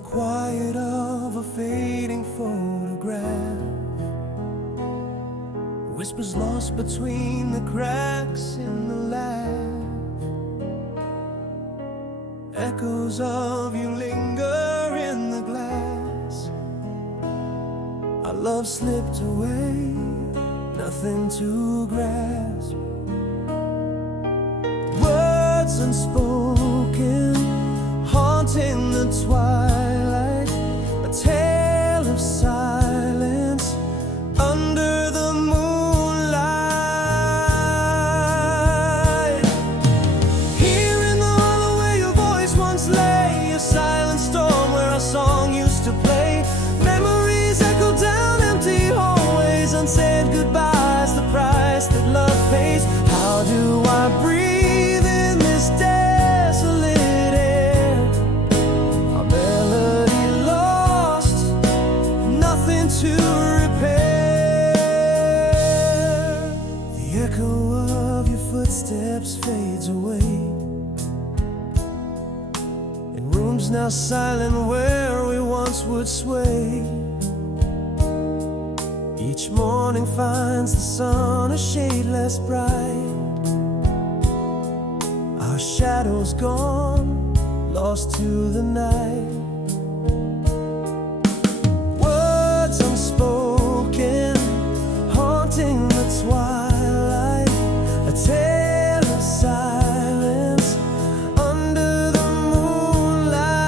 the quiet of a fading photograph, whispers lost between the cracks in the laugh, echoes of you linger in the glass. Our love slipped away, nothing to grasp. Words unspoken, haunting the twilight, a tale of silence under the moonlight. Here in the hollow where your voice once lay, a silent storm where our song used to play. Memories echo down empty hallways, unsaid goodbyes, the price that love pays. How do I breathe in this desolate air? Our melody lost, nothing to repair. The echo of your footsteps fades away in rooms now silent where we once would sway. Each morning finds the sun a shade less bright, our shadows gone, lost to the night. Words unspoken, haunting the twilight, a tale of silence under the moonlight.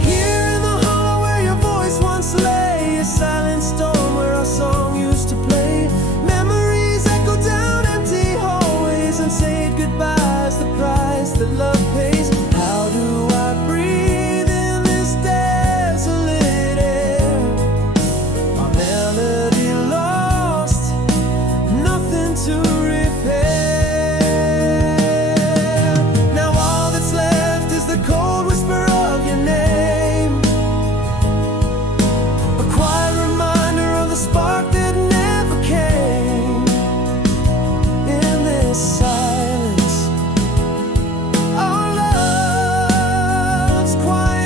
Here in the hollow where your voice once lay, a silent storm where our song used to play. Memories echo down empty hallways, and say goodbyes, the price that love pays. How do I breathe in this desolate air? Our melody lost, nothing to repair. Now all that's left is the cold whisper of your name, a quiet reminder of the spark that never came. In this silence, our love's quiet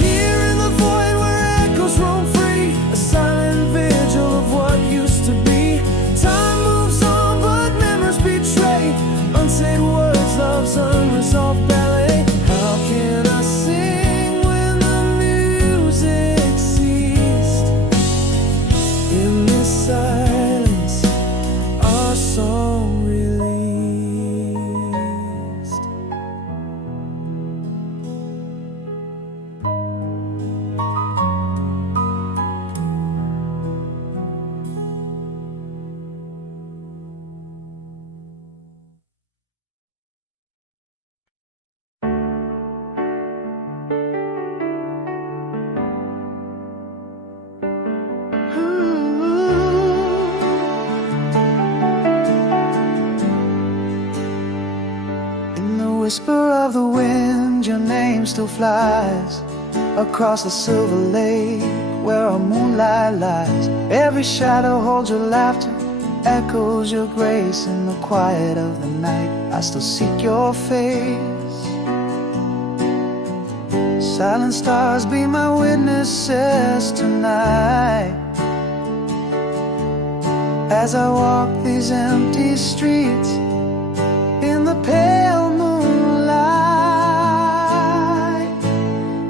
Here in the void where echoes roam free, a silent vigil of what used to be. Time moves on, but memories betray. Unsaid words, love's unresolved ballet. How can I sing when the music ceased? In this silence, our song released. In the whisper of the wind, your name still flies across the silver lake where our moonlight lies. Every shadow holds your laughter, echoes your grace. In the quiet of the night, I still seek your face. Silent stars be my witnesses tonight, as I walk these empty streets in the pale moonlight.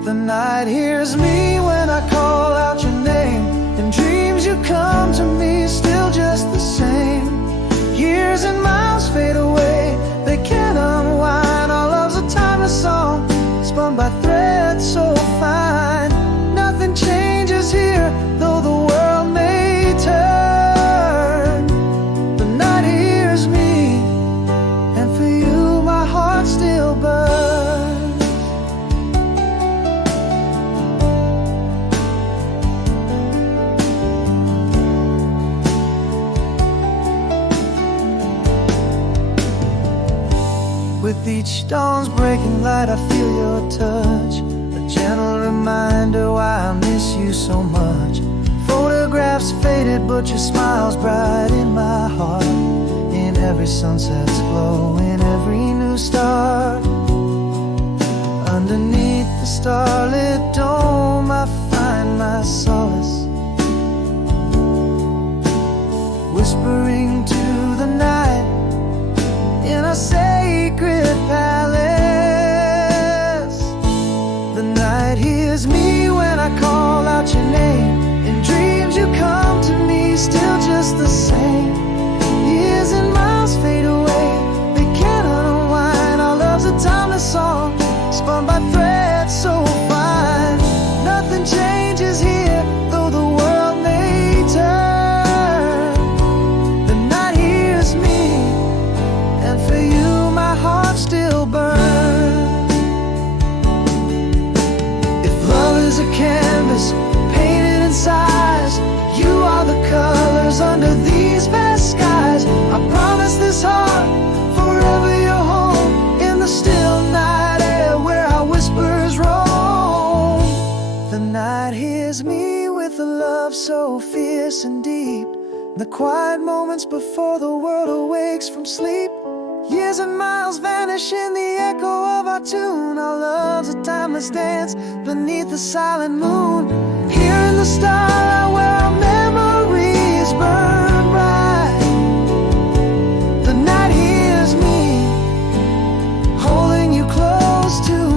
The night hears me when I call out your name. In dreams you come to me, still just the same. Years and miles fade away, they can't unwind. Our love's a timeless song, spun by threads so fine. Nothing changes here, though the world may turn. The night hears me, and for you my heart still burns. With each dawn's breaking light, I feel your touch, a a gentle reminder why I miss you so much. Photographs faded, but your smile's bright in my heart. In every sunset's glow, in every new star. Underneath the starlit dome, I find my solace, whispering to the night in a sacred palace. The night hears me when I call out your name. In dreams you come to me, still just the same. Years and miles fade away, they cannot unwind. Our love's a timeless song, spun by threads so fine. Nothing changes here, though the world may turn. The night hears me, and for you my heart still burns. If love is a canvas painted in size, you are the colors under these vast skies. I promise this heart forever your home, in the still night air where our whispers roam. The night hears me with a love so fierce and deep, the quiet moments before the world awakes from sleep. Years and miles vanish in the echo of our tune. Our love's a timeless dance beneath the silent moon. Here in the starlight where our memories burn bright, the night hears me, holding you close tonight.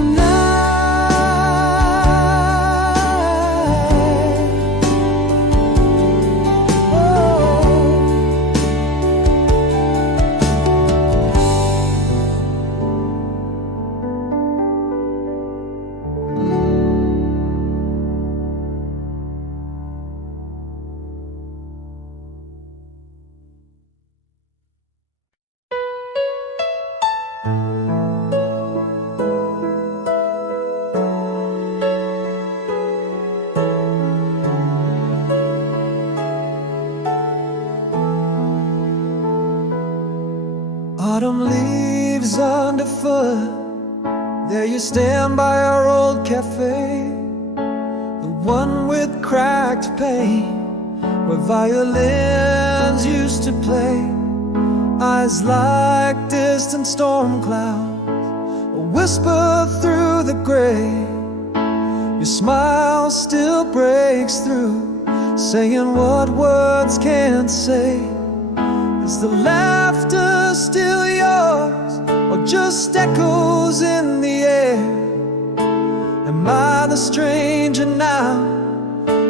Autumn leaves underfoot, there you stand by our old cafe, the one with cracked pane, where violins used to play. Eyes like distant storm clouds, a whisper through the gray. Your smile still breaks through, saying what words can't say. Is the laughter still yours, or just echoes in the air? Am I the stranger now,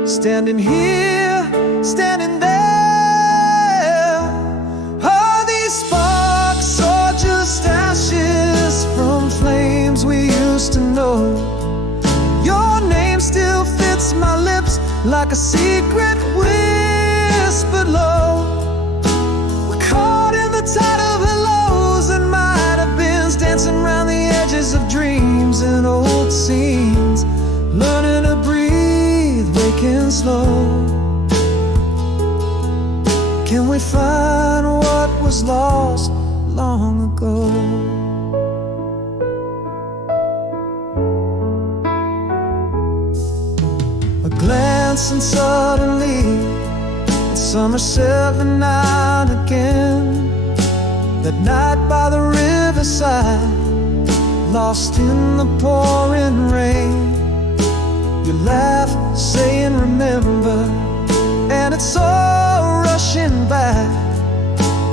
standing here, standing there? Are these sparks or just ashes from flames we used to know? Your name still fits my lips like a secret whispered low. Caught in the tide of hellos and might have been dancing around the edges of dreams and old scenes, learning to breathe, waking slow. Can we find what was lost long ago? A glance and suddenly summer 7-9 again. That night by the riverside, lost in the pouring rain. You laugh, saying remember, and it's all rushing back.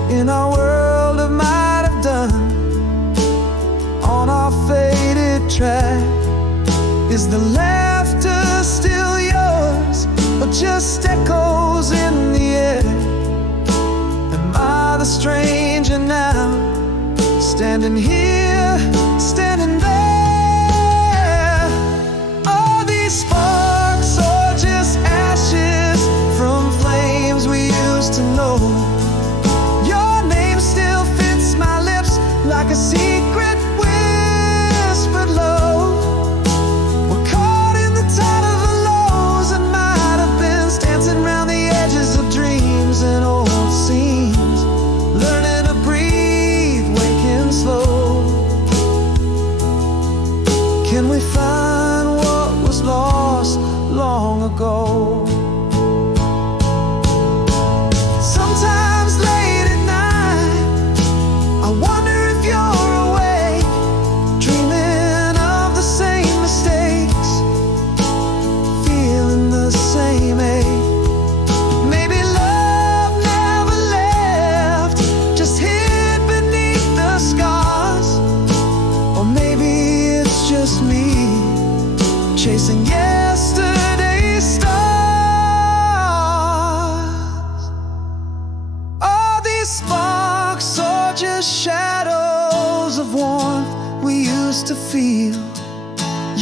In our world of might have done, on our faded track. Is the laughter still yours, or just echoes in the air? Am I the stranger now, standing here, standing there? Are these sparks or just ashes from flames we used to know? Your name still fits my lips like a secret whispered low. We're caught in the tide of hellos and might have been dancing around the edges of dreams and old scenes, learning to breathe, waking slow. go. Sometimes late at night, I wonder if you're awake, dreaming of the same mistakes, feeling the same ache. Maybe love never left, just hid beneath the scars. Or maybe it's just me chasing yesterday's stars. Are these sparks or just shadows of warmth we used to feel?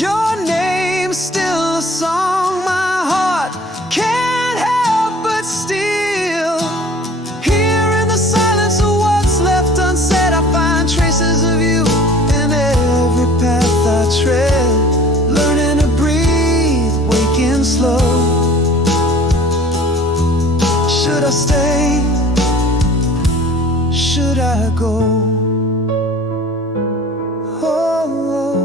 Your name's still a song my heart can't help but steal. Here in the silence of what's left unsaid, I find traces of you in every path I tread. Learning to breathe, waking slow. Should I stay? Should I go? Oh, oh,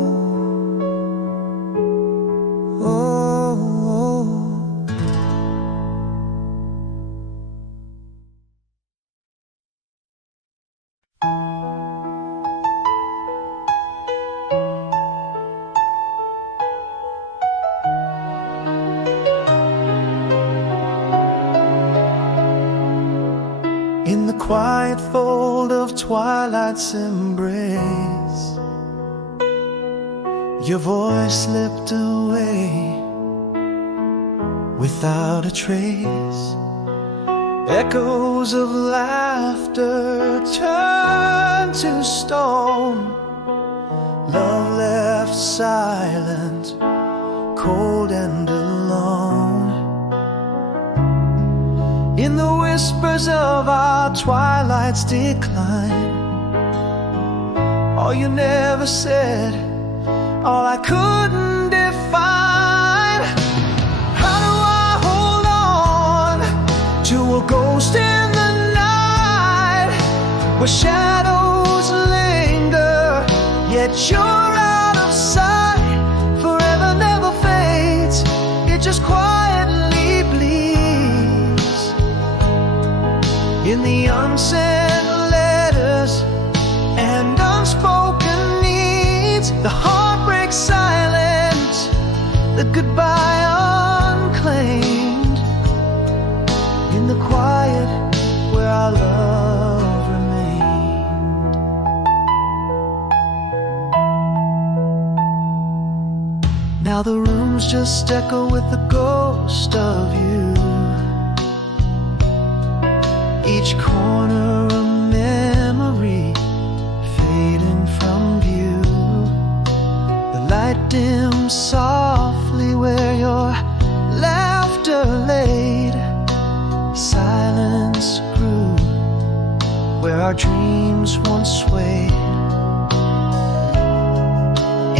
oh, oh. In the quiet fold of twilight's embrace, your voice slipped away without a trace. Echoes of laughter turned to stone. Love left silent, cold and alone. In the whispers of our twilight's decline, all you never said, all I couldn't define. How do I hold on to a ghost in the night, where shadows linger, yet you're out of sight? Forever never fades, it just quietly bleeds. In the unsent letters and unspoken needs, the heart breaks silent, the goodbye unclaimed. In the quiet where our love remained. Now the rooms just echo with the ghost of you. Each corner a memory fading from view. The light dims softly where your laughter laid. Silence grew where our dreams once swayed.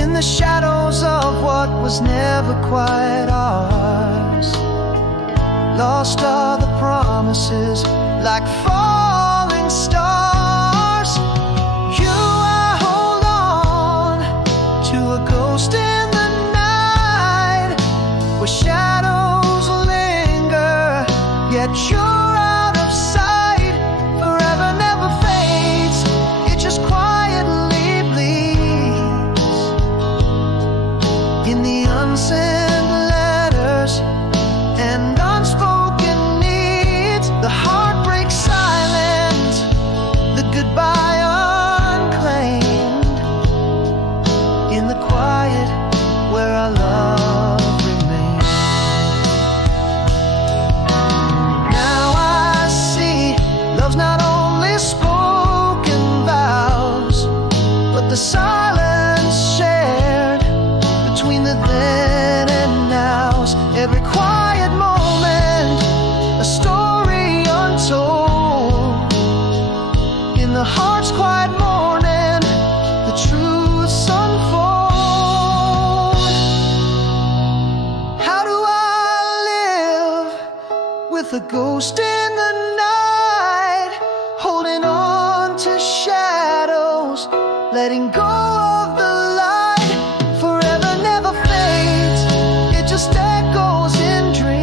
In the shadows of what was never quite ours, lost are the promises like falling stars. You, I hold on to a ghost in the night, where shadows linger, yet you're out of sight. Forever never fades, it just quietly bleeds. In the unsent letters and unspoken needs, the heart breaks silent, the goodbye unclaimed. In the quiet where our love remains. Now I see love's not only spoken vows, but the silence shared between the then and nows. Every quiet moment, a story untold. In the heart's quiet morning, the truths unfold. How do I live with a ghost in the night, holding on to shadows, letting go of the light? Forever never fades, it just echoes in dreams.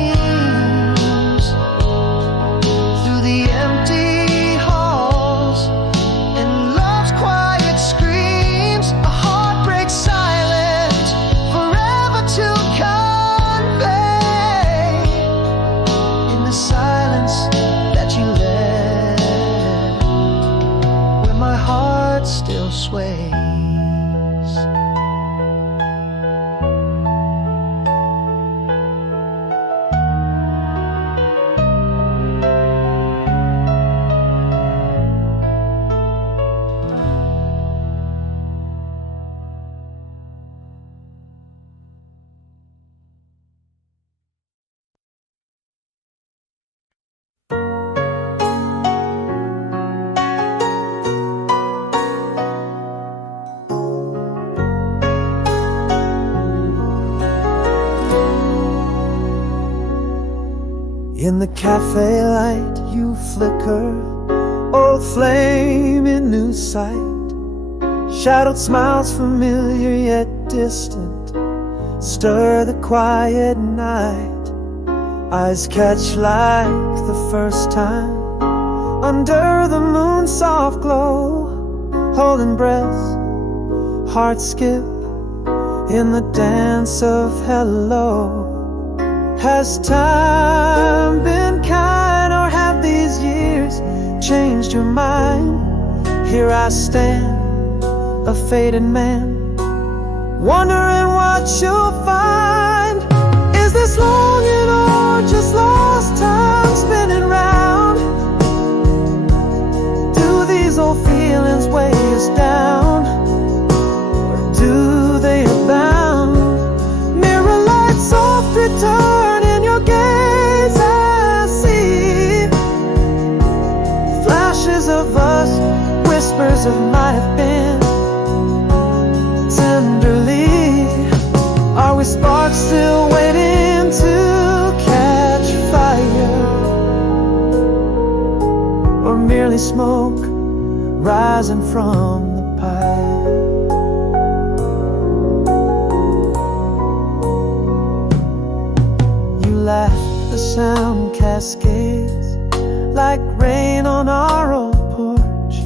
In the cafe light you flicker, old flame in new sight. Shadowed smiles familiar yet distant stir the quiet night. Eyes catch like the first time under the moon's soft glow. Holding breath, hearts skip in the dance of hello. Has time been kind, or have these years changed your mind? Here I stand, a faded man, wondering what you'll find. Is this longing or just lost time spinning round? Do these old feelings weigh us down, or do they abound? Mirror light, soft return in your gaze I see. Flashes of us, whispers of might have been. Tenderly, are we sparks still waiting to catch fire, or merely smoke rising from the pipe? You laugh, the sound cascades like rain on our old porch.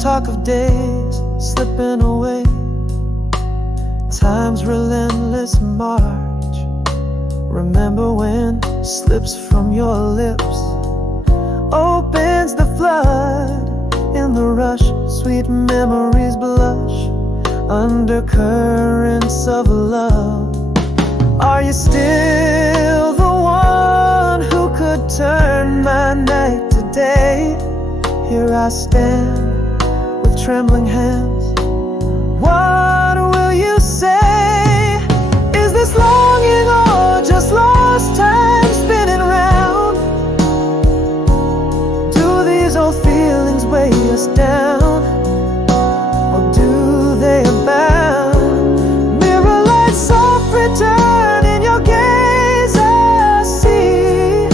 Talk of days slipping away, time's relentless march. Remember when slips from your lips opens the flood. In the rush, sweet memories blush under currents of love. Are you still the one who could turn my night to day? Here I stand with trembling hands. What will you say? Is this longing or just lost time spinning round? Do these old feelings weigh us down, or do they abound? Mirror light, soft return in your gaze I see.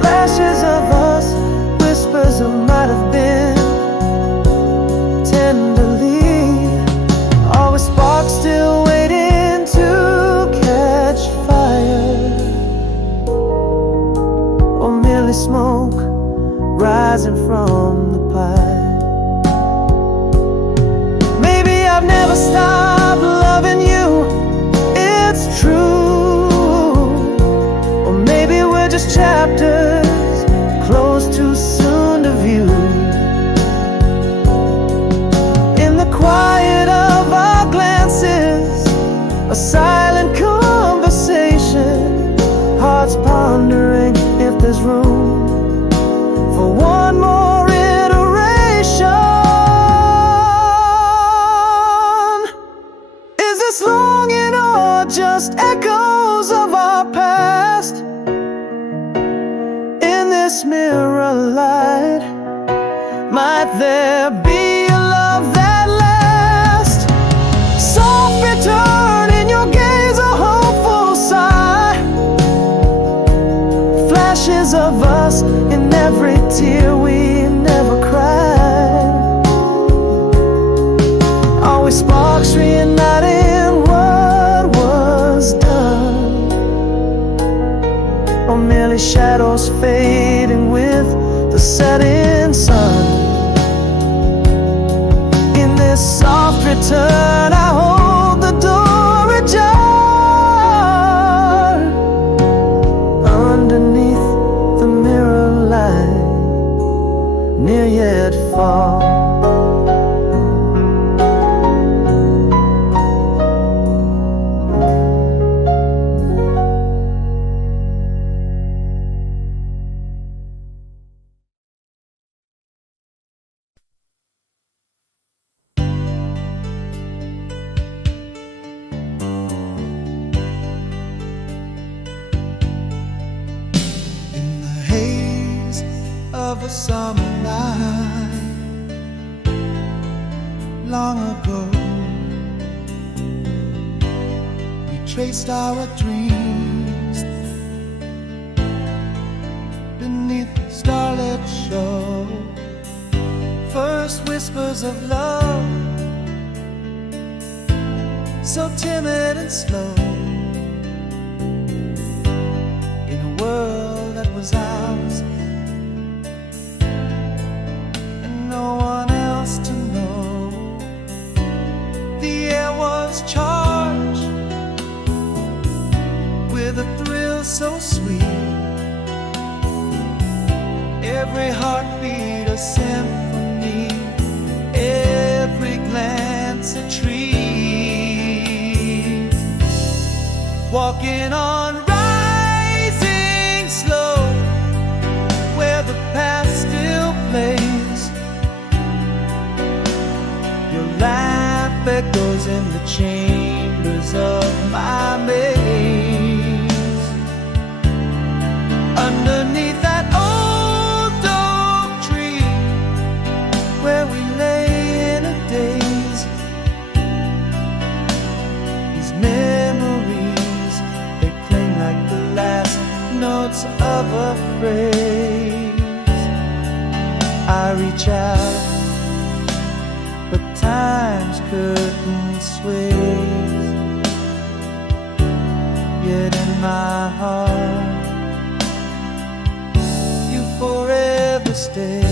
Flashes of us, whispers of might have been. Tenderly, always sparks still waiting to catch fire, or merely smoke rising from the pipe. Maybe I've never stopped loving you, it's true. Or maybe we're just chapters closed too soon to view. In the quiet of our glances, a silent conversation, hearts pondering if there's room for one more iteration. Is this longing or just echoes of our past? In this mirror light, might there be a love that lasts? Soft return in your gaze, a hopeful sigh. Flashes of us in every tear we never cried. Always sparks reuniting what was done, or merely shadows fading with the setting sun. In this soft return I hold the door ajar. Underneath the mirror light, near yet far. Of a summer night long ago, we traced our dreams whispers of love, so timid and slow, in a world that was ours, and no one else to know. The air was charged with a thrill so sweet, every heartbeat a symphony, every glance a treat. Walking on rising slow, where the past still plays, your laugh echoes in the chambers of my maze. Underneath that old oak tree, where we lay in a daze, these memories, they cling like the last notes of a phrase. I reach out, but time's curtain sways, yet in my heart you forever stay.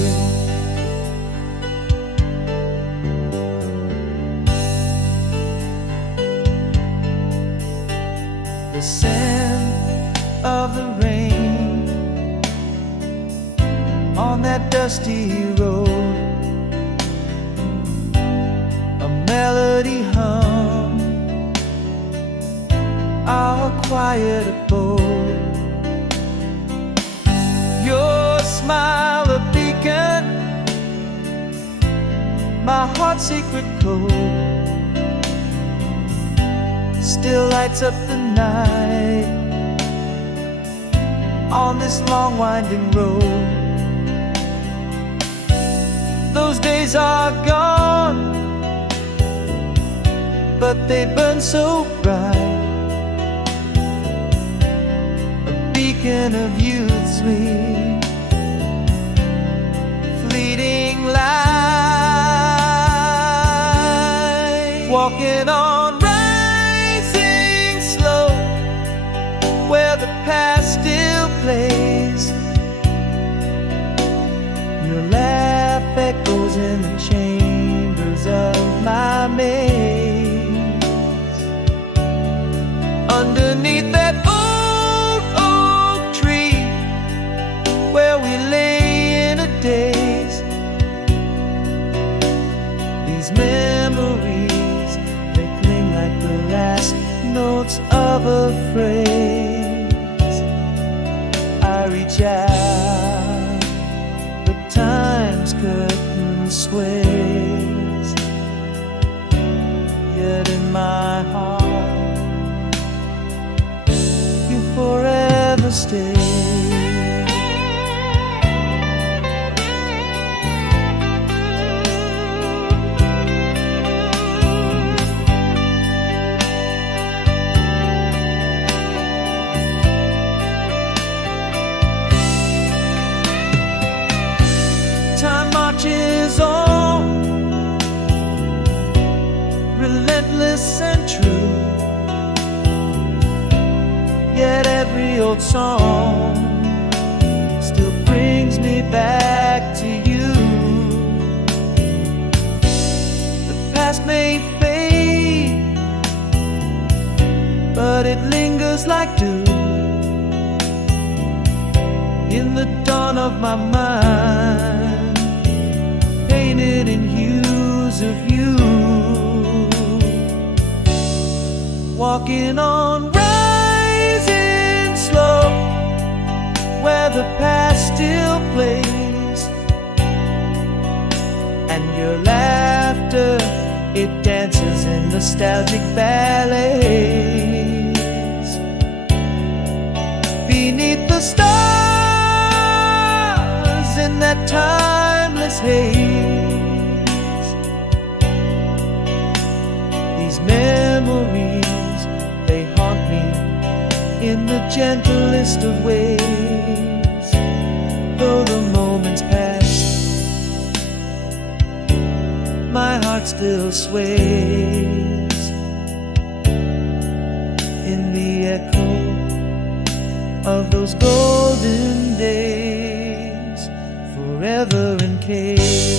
The scent of the rain on that dusty road, a melody hum, our quiet abode. Your smile a beacon, my heart's secret code, still lights up the night on this long winding road. Those days are gone, but they burn so bright, a beacon of youth sweet, fleeting light. Walking on rising slow, where the past still plays, your laugh echoes in the chambers of my maze. Underneath that old oak tree, where we lay in a daze, these memories, they cling like the last notes of a phrase. I reach out, but time's curtain sways, yet in my heart you forever stay. Time marches on, relentless and true, yet every old song still brings me back to you. The past may fade, but it lingers like dew in the dawn of my mind, painted in hues of you. Walking on rising slow, where the past still plays, and your laughter, it dances in nostalgic ballets. Beneath the stars in that timeless haze, these memories, they haunt me in the gentlest of ways. Though the moments pass, heart still sways in the echo of those golden days, forever encased.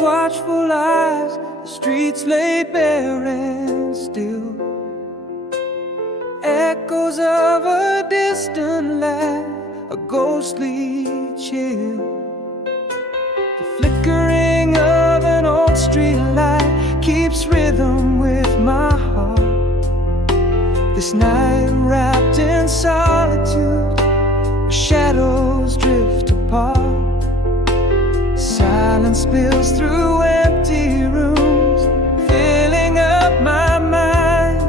Watchful eyes, the streets lay bare and still, echoes of a distant laugh, a ghostly chill. The flickering of an old street light keeps rhythm with my heart. This night wrapped in solitude, where shadows drift apart. Silence spills through empty rooms, filling up my mind.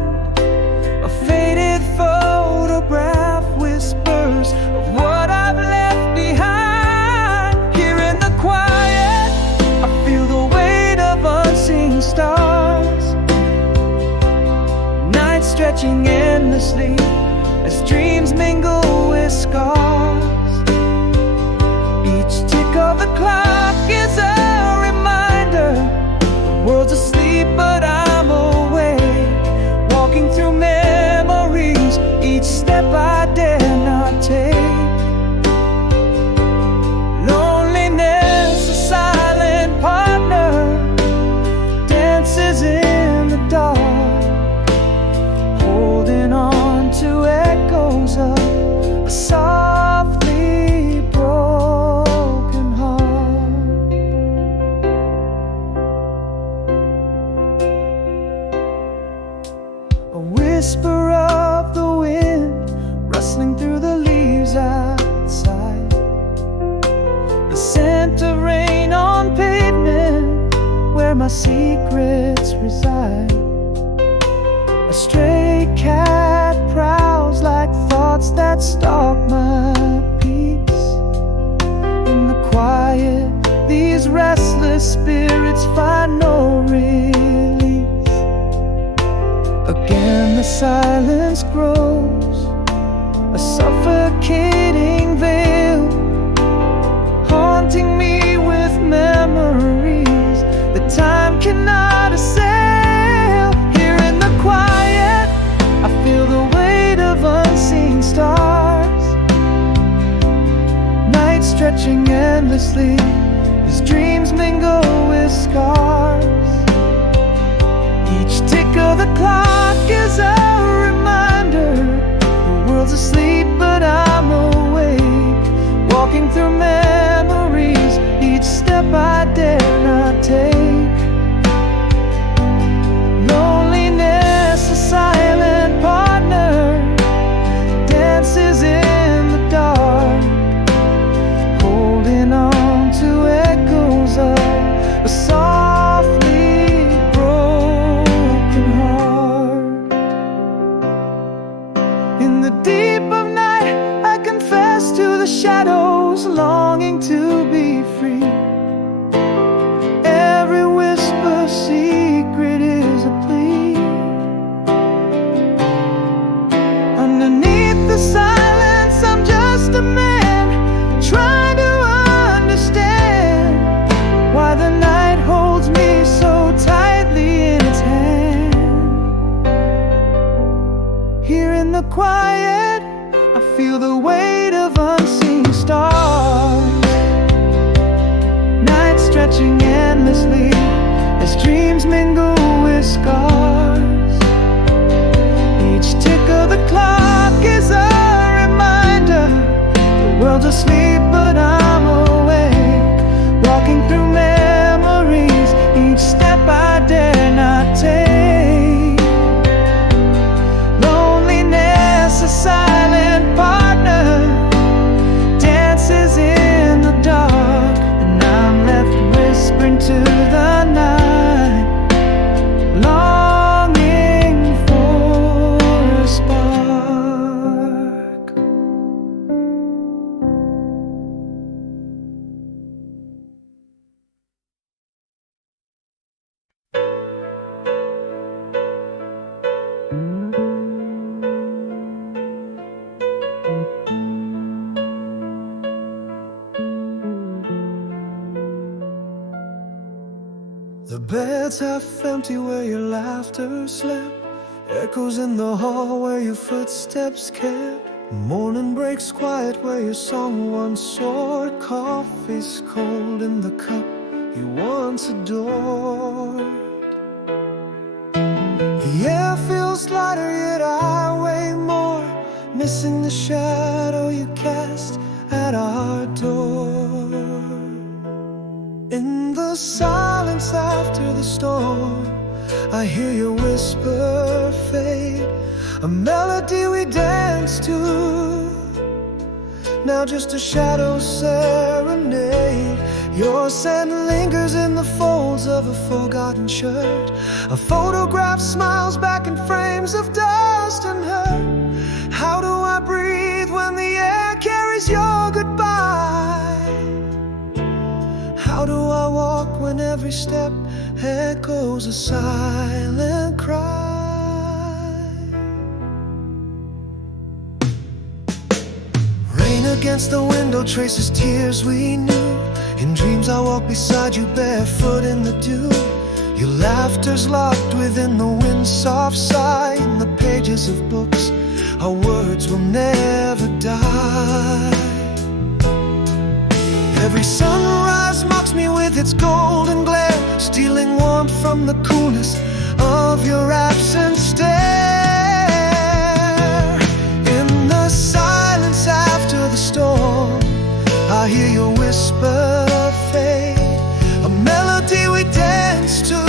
A faded photograph whispers of what I've left behind. Here in the quiet, I feel the weight of unseen stars. Nights stretching endlessly as dreams mingle with scars. Each tick of the clock is a reminder. The world's asleep but I'm awake, walking through memories, each step I dare not take. Loneliness, a silent partner, dances in the dark, holding on to echoes of a softly broken heart. A whisper of the wind rustling through the leaves outside, the scent of rain on pavement where my secrets reside. A stray cat prowls like thoughts that stalk my peace. In the quiet, these restless spirits find no release. Again the silence grows, a suffocating veil, haunting me with memories that time cannot assail. Here in the quiet, I feel the weight of unseen stars. Nights stretching endlessly as dreams mingle with scars. Each tick of the clock is a reminder. The world's asleep but I'm awake, walking through memories, each step I dare not take. Loneliness, a silent partner, dances in the dark, holding on to echoes of a softly broken heart. In the deep of night, I confess to the shadows, longing to be free. Every whisper secret is a plea. Underneath the silence, I'm just a man trying to understand why the night holds me so tightly in its hand. Here in the quiet, I feel the weight of unseen stars. Nights stretching endlessly as dreams mingle with scars. Each tick of the clock is a reminder. The world's asleep but I'm awake, walking through memories, each step I dare not take. Loneliness, a silent partner, dances in the dark, and I'm left whispering to the night. bed's half empty where your laughter slept, echoes in the hall where your footsteps kept. Morning breaks quiet where your song once soared. Coffee's cold in the cup you once adored. The air feels lighter yet I weigh more, missing the shadow you cast at our door. In the silence after the storm, I hear your whisper fade, a melody we danced to, now just a shadow serenade. Your scent lingers in the folds of a forgotten shirt, a photograph smiles back in frames of dust and hurt. How do I breathe when the air carries your goodbye? How do I walk when every step echoes a silent cry? Rain against the window traces tears we knew. In dreams I walk beside you barefoot in the dew. Your laughter's locked within the wind's soft sigh. In the pages of books our words will never die. Every sunrise mocks me with its golden glare, stealing warmth from the coolness of your absent stare. In the silence after the storm, I hear your whisper fade, a melody we danced to,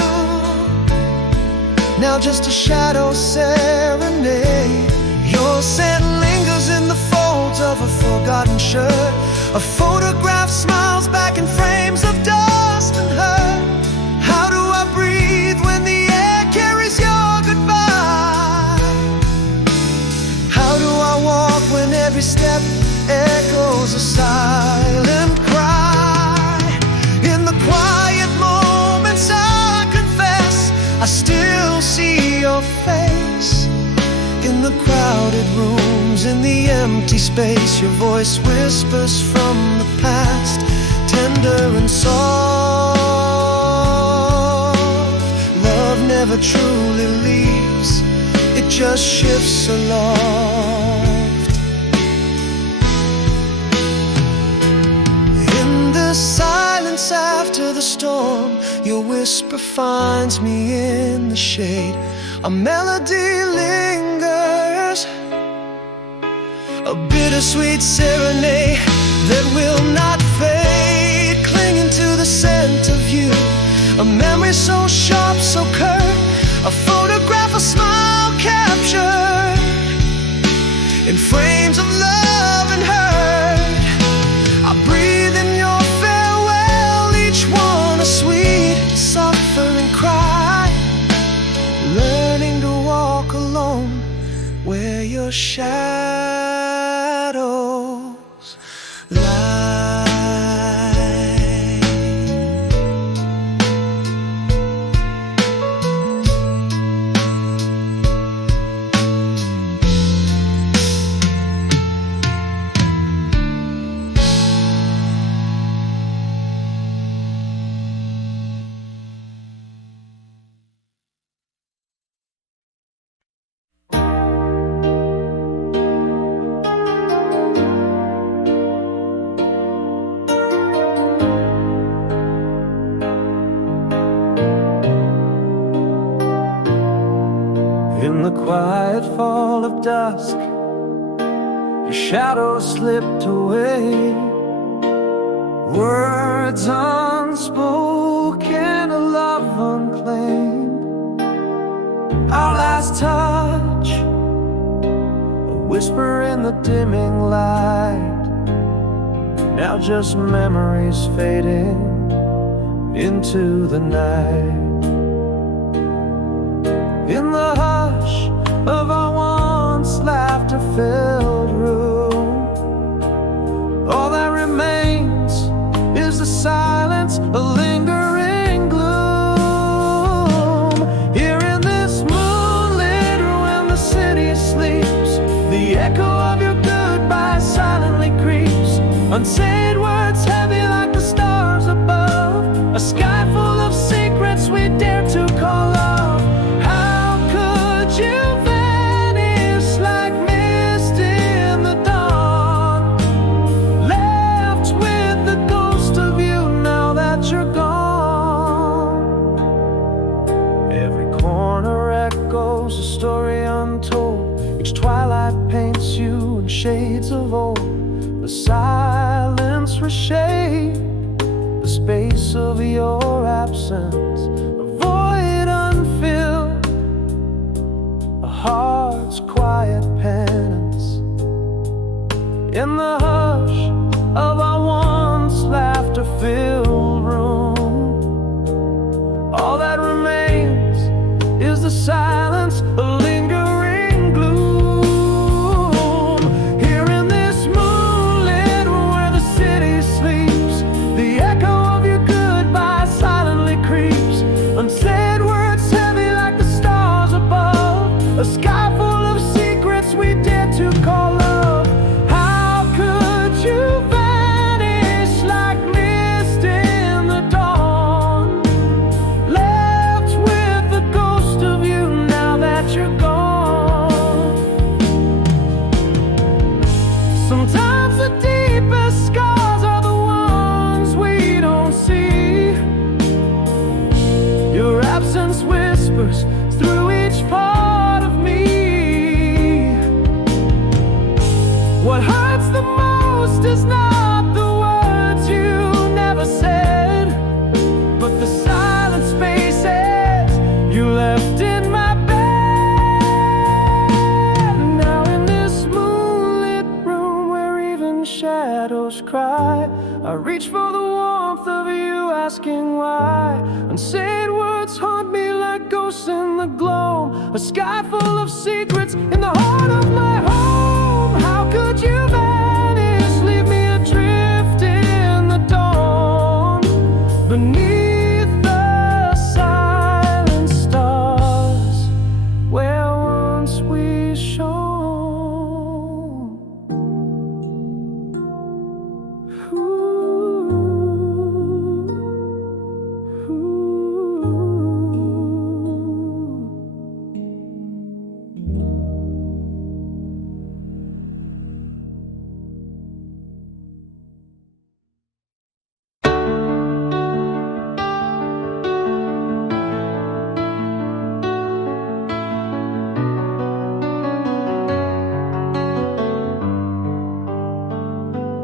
now just a shadow serenade. Your scent lingers in the folds of a forgotten shirt, a photograph smiles back in frames of dust and hurt. How do I breathe when the air carries your goodbye? How do I walk when every step echoes a silent cry? In the quiet moments I confess I still see your face. In the crowded rooms, in the empty space, your voice whispers from the past, tender and soft. Love never truly leaves, it just shifts aloft. In the silence after the storm, your whisper finds me in the shade. A melody lingers, a bittersweet serenade that will not fade, clinging to the scent of you. A memory so sharp, so curt, a photograph, a smile captured in frames of love and hurt. I breathe in your farewell, each one a sweet, suffering cry, learning to walk alone where your shadows lie. In the quiet fall of dusk, your shadow slipped away. Words unspoken, a love unclaimed. Our last touch, a whisper in the dimming light. Now just memories fading into the night. In the hush of our once laughter-filled room, all that remains is the silence, a lingering gloom. Here in this moonlit room when the city sleeps, the echo of your goodbye silently creeps. Unsaid words heavy like the stars above, a sky full of secrets we silence reshape the space of your absence, a void unfilled, a heart's quiet penance. In the hush of our once laughter-filled room, all that remains is the silence, a lingering gloom. Here in this moonlit room where the city sleeps, the echo of your goodbye silently creeps. Unsaid words heavy like the stars above, a sky full of secrets we dare to call love. How could you vanish like mist in the dawn, left with the ghost of you now that you're gone? Sometimes the deepest scars are the ones we don't see. Your absence whispers through each part of me. What hurts the most is not the words you never said, but the silent spaces you left in my bed. Now in this moonlit room where even shadows cry, I reach for the warmth of you asking why. Unsaid words haunt me like ghosts in the gloam, a sky full of secrets in the heart of my home. How could you vanish, leave me adrift in the dawn, beneath the silent stars where once we shone?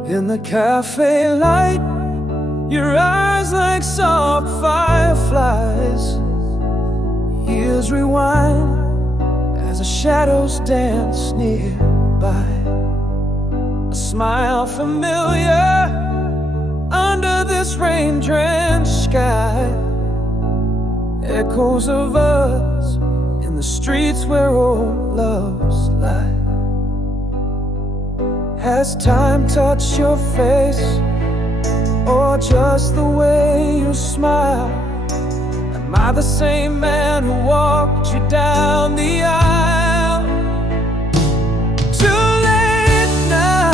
In the cafe light, your eyes like soft fireflies. Years rewind as the shadows dance nearby. A smile familiar under this rain-drenched sky. Echoes of us in the streets where old loves lie. Has time touched your face, or just the way you smile? Am I the same man who walked you down the aisle? Too late now,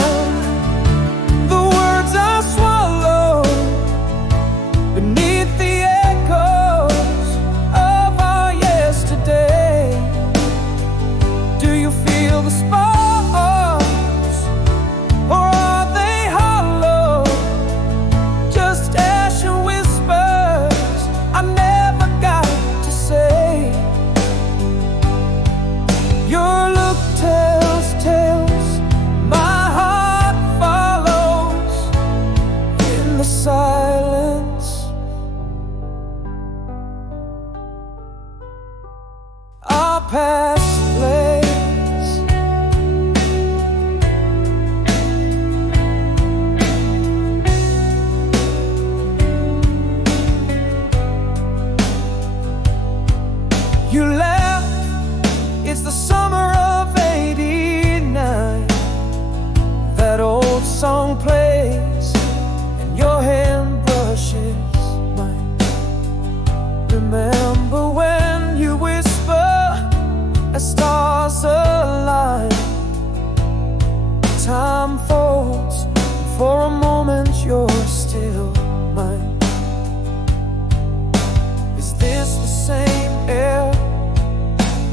the words I swallow beneath the echoes of our yesterday. Do you feel the spark? Song plays and your hand brushes mine. Remember when you whisper as stars align? Time folds, and for a moment you're still mine. Is this the same air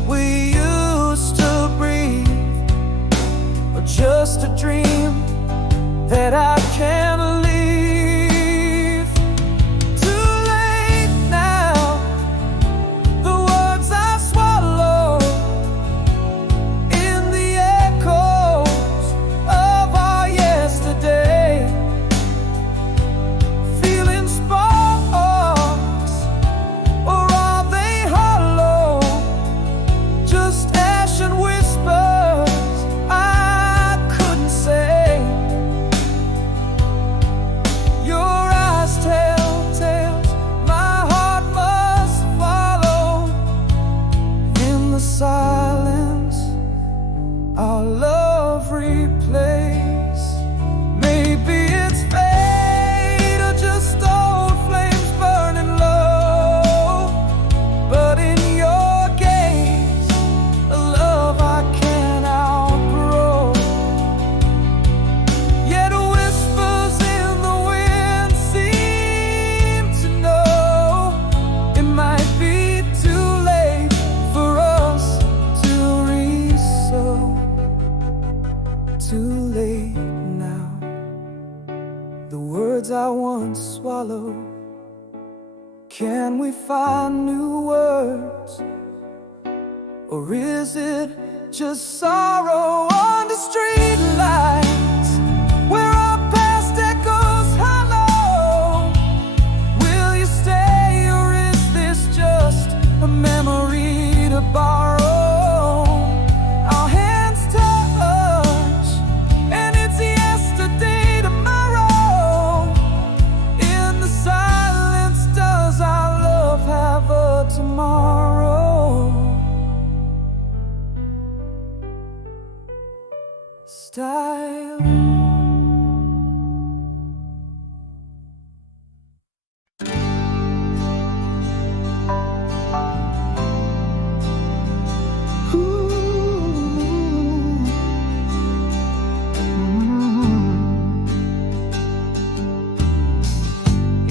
we used to breathe, or just a dream that I can't leave? Too late now, the words I swallow in the echoes of our yesterday. words I once swallowed? Can we find new words? Or is it just sorrow under street lights, where our past echoes hollow? Will you stay, or is this just a memory to borrow? Our hands touch, and it's yesterday tomorrow. In the silence, does our love have a tomorrow? Style.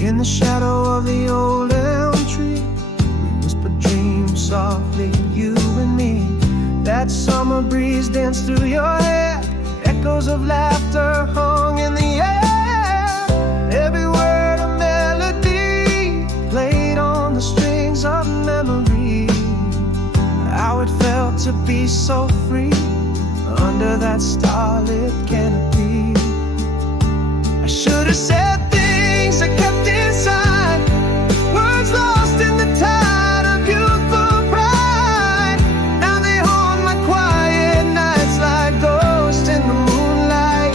In the shadow of the old elm tree, we whispered dreams softly, you and me. That summer breeze danced through your hair, echoes of laughter hung in the air. Every word a melody, played on the strings of memory. How it felt to be so free, under that starlit canopy. I should have said things I kept inside, words lost in the tide of youthful pride. Now they haunt my quiet nights like ghosts in the moonlight.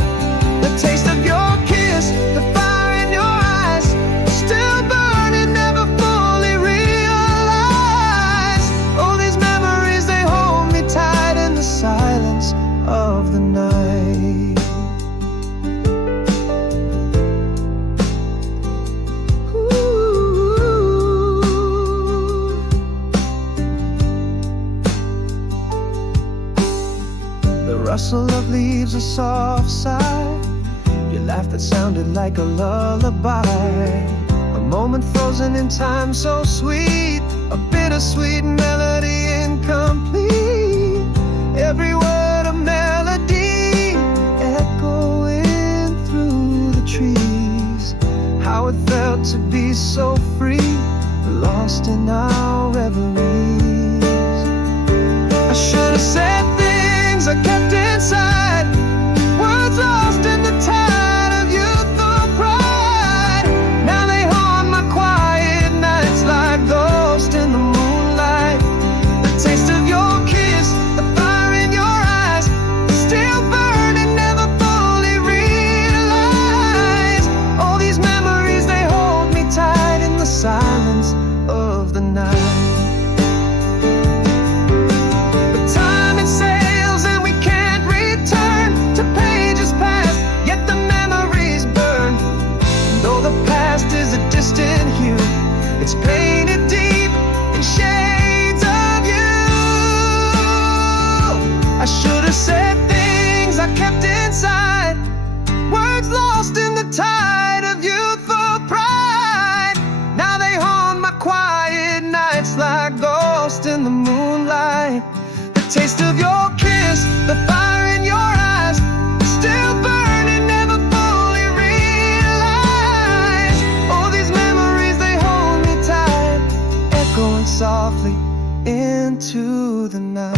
The taste of your kiss, the fire in your eyes, still burning, never fully realized. Oh, these memories, they hold me tight in the silence of the night. Rustle of leaves, a soft sigh, your laugh that sounded like a lullaby. A moment frozen in time, so sweet, a bittersweet melody incomplete. Every word a melody, echoing through the trees. How it felt to be so free, lost in our reveries. I should have said things I kept inside, words lost in the tide of youthful pride. Now they haunt my quiet nights like ghosts in the moonlight. The taste of your kiss, the fire in your eyes, still burning, never fully realized. All these memories, they hold me tight in the silence of the night. It's painted deep in shades of you. I should have said things I kept inside, words lost in the tide of youthful pride. Now they haunt my quiet nights like ghosts in the moonlight. The taste of your kiss, the fire in your eyes, still burning, never fully realized. All these memories, they hold me tight, echoing softly into the night.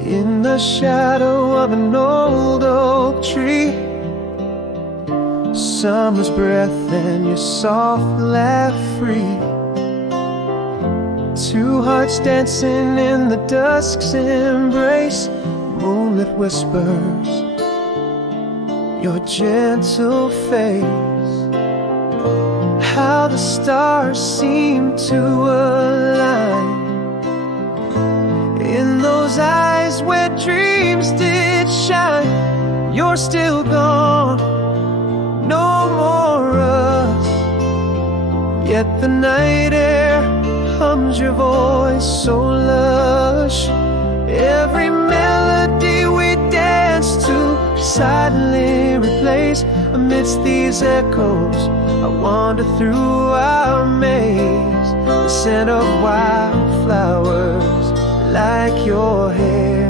In the shadow of an old oak tree, summer's breath and your soft laugh free. Two hearts dancing in the dusk's embrace, moonlit whispers, your gentle face. How the stars seem to align in those eyes where dreams did shine. You're still gone, no more Yet the night air hums your voice so lush. Every melody we dance to silently replace. Amidst these echoes I wander through our maze. The scent of wildflowers like your hair.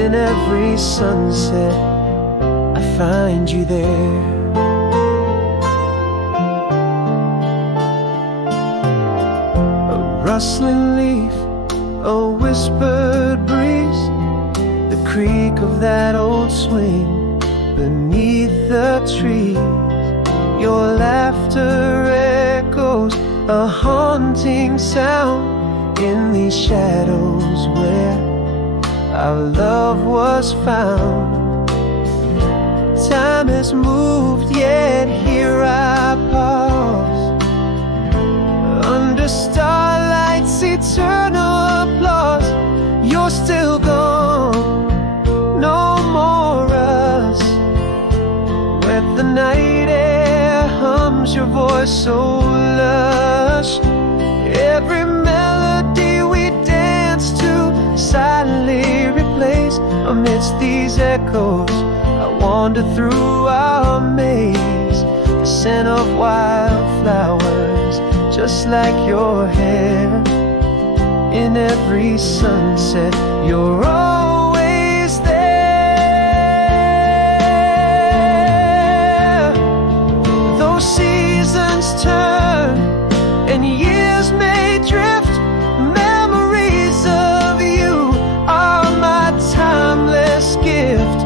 In every sunset I find you there. A rustling leaf, a whispered breeze, the creak of that old swing beneath the trees. Your laughter echoes, a haunting sound in these shadows where our love was found. Time has moved, yet here I pause. Under starlight's eternal applause, you're still gone, no more us. Where the night air hums your voice so lush. Every melody we dance to silently replace. Amidst these echoes I wander through our maze. The scent of wildflowers just like your hair. In every sunset you're always there. Those seasons turn and years may drift. Memories of you are my timeless gift.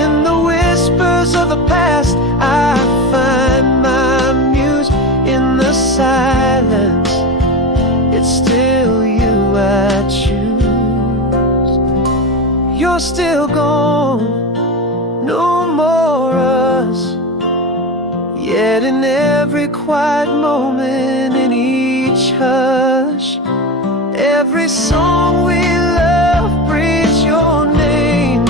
In the whispers of the past I find my muse. In the silence it's still you I choose. You're still gone, no more us. Yet in every quiet moment, in each hush, every song we love breathes your name.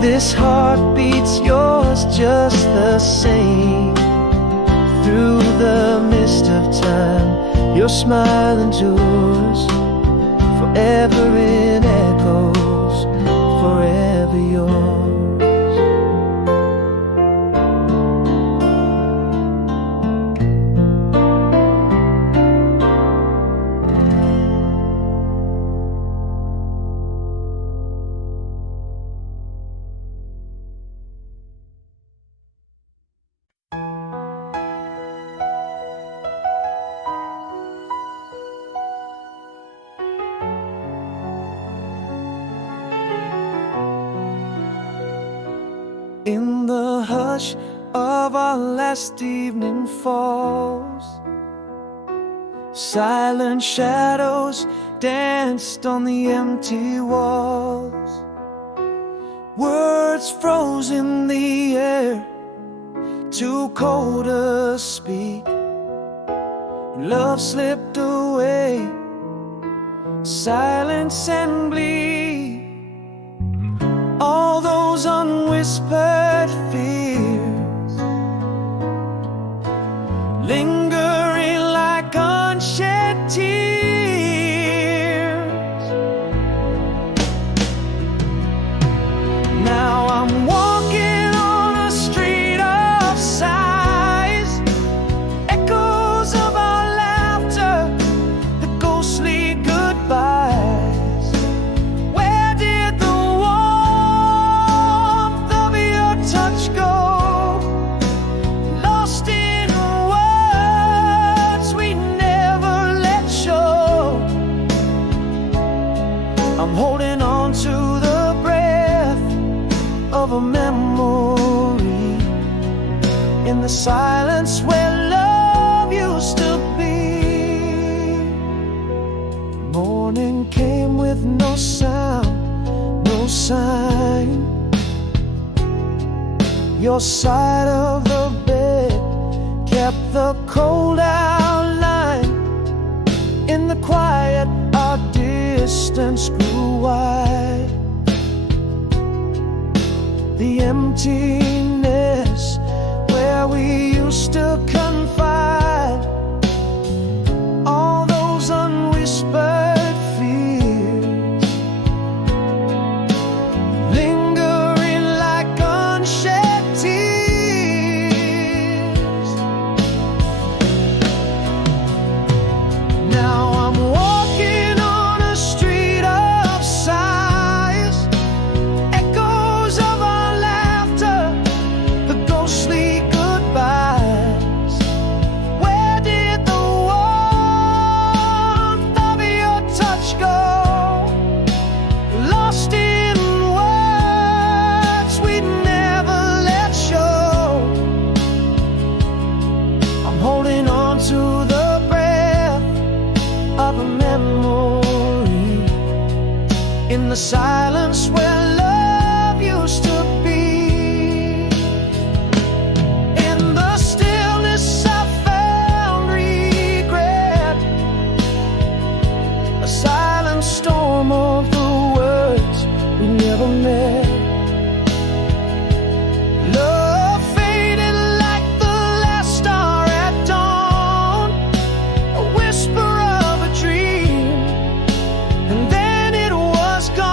This heart beats yours just the same. Through the mist of time, your smile endures forever in echoes, forever yours. In the hush of our last evening falls, silent shadows danced on the empty walls. Words froze in the air, too cold to speak. Love slipped away, silence and bleed. All those unwhispered fears lingering like unshed tears. Now I'm walking on a street of sighs, echoes of our laughter, the ghostly goodbyes. I'm holding on to the breath of a memory in the silence where love used to be. Morning came with no sound, no sign. Your side of the bed kept the cold outline. In the quiet our distance grew wide. The emptiness where we used to confide the silence where love used to be. In the stillness I found regret, a silent storm of the words we never met. Love faded like the last star at dawn, a whisper of a dream, and then it was gone.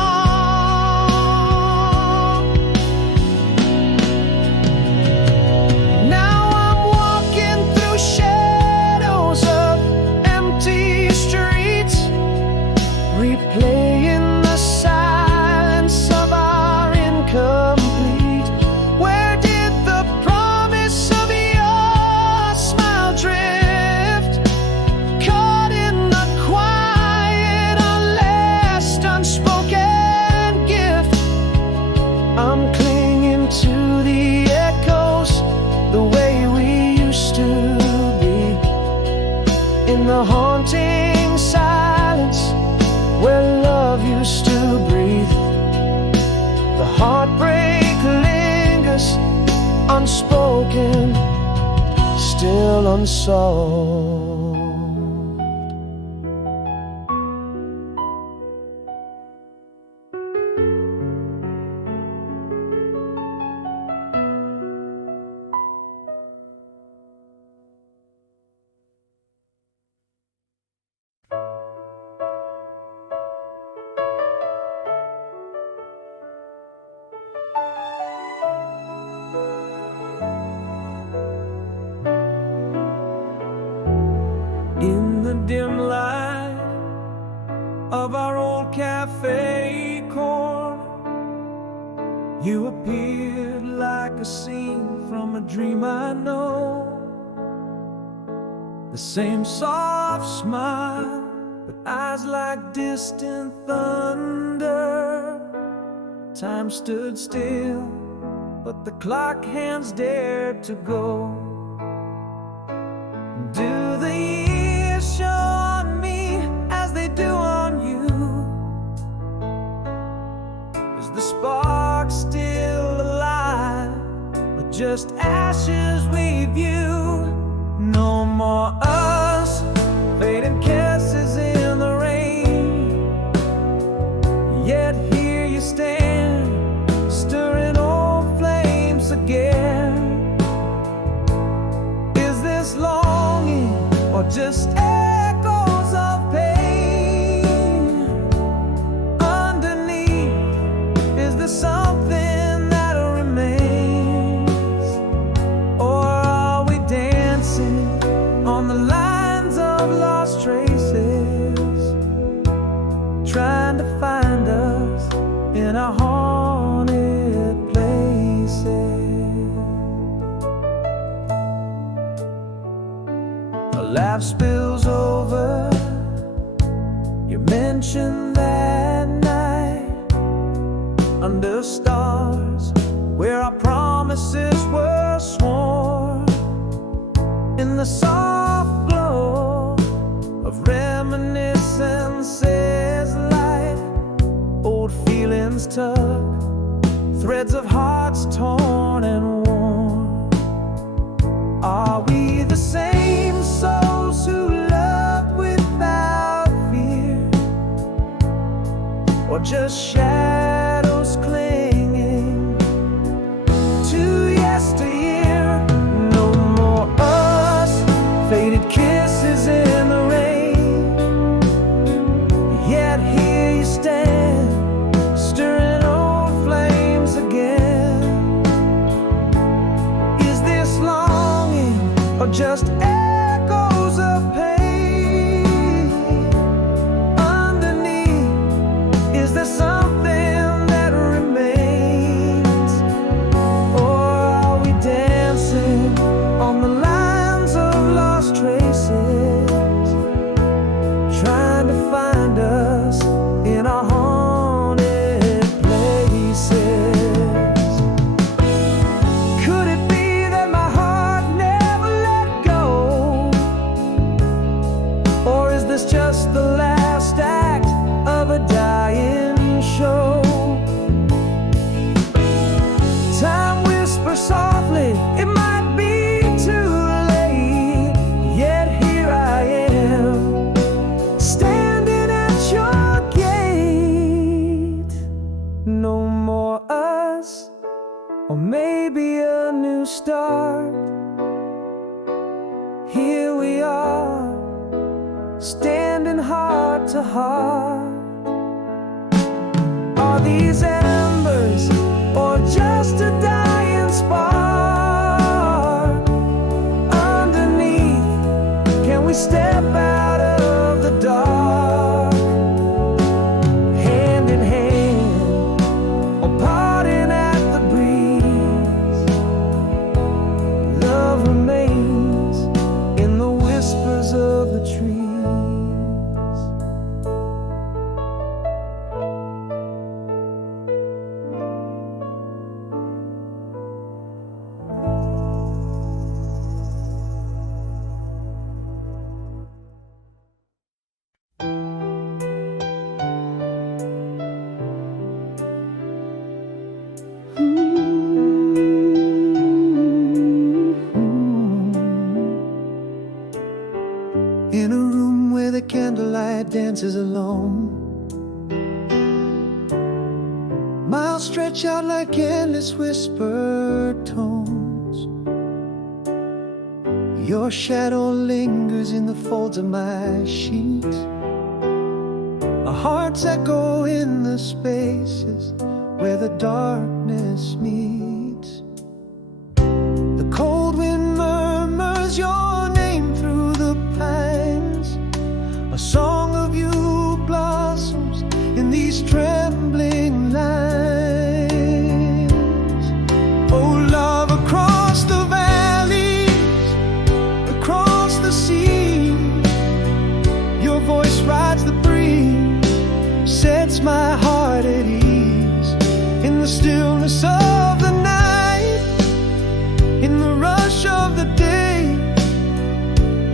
Now I'm walking through shadows of empty streets, replaying the silence of our incomplete. Where did the promise of your smile drift? Caught in the quiet, unless unspoken gift. I'm clinging to the echoes, the way we used to be. In the haunting silence where love used to breathe, the heartbreak lingers, unspoken, still unsolved. In the dim light of our old cafe corner, you appeared like a scene from a dream I know. The same soft smile, but eyes like distant thunder. Time stood still, but the clock hands dared to go. Do the years show on me as they do on you? Is the spark still alive, or just ashes we view? No more us, fading kisses in the rain. Yet here you stand, stirring old flames again. Is this longing or just echoes of pain? Underneath, is there something that remains? Or are we dancing on the lines of lost traces, trying to find us in our haunted places? A laugh spills over, you mentioned that night under stars where our promises were sworn. In the soft glow of reminiscences, light old feelings tug, threads of hearts torn and worn. Are we the same souls who love without fear, or just shadows clinging to yesteryear? No more us, faded kisses in the rain. Yet here you stand, stirring old flames again. Is this longing or just echoes of pain? Underneath, is there something that remains? Or are we dancing on the lines of lost traces, trying to find us in our haunted places? Could it be that my heart never let go? maybe a new start. Here we are, standing heart to heart. Are these embers or just a dying spark? Underneath, can we step out of the dark? Hand in hand, or parting at the breeze. Love remains in the whispers of the trees. In a room where the candlelight dances alone, miles stretch out like endless whispered tones. Your shadow lingers in the folds of my sheets. Our hearts echo in the spaces where the darkness meets. The cold wind murmurs your name through the pines. A song of you blossoms in these trembling lines. Oh, love, across the valleys, across the sea, your voice rides the breeze, sets my heart at ease. In the stillness of the night, in the rush of the day,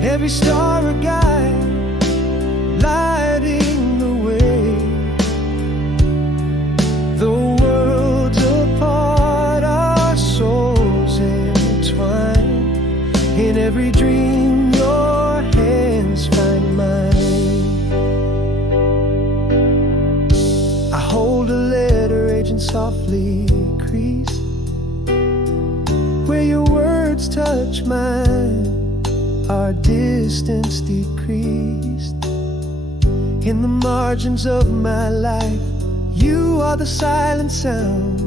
every star a guide, lighting the way. The worlds apart, our souls entwine. In every dream, your hands find mine. I hold a letter, aging softly crease, where your words touch mine, our distance decreased. In the margins of my life, you are the silent sound,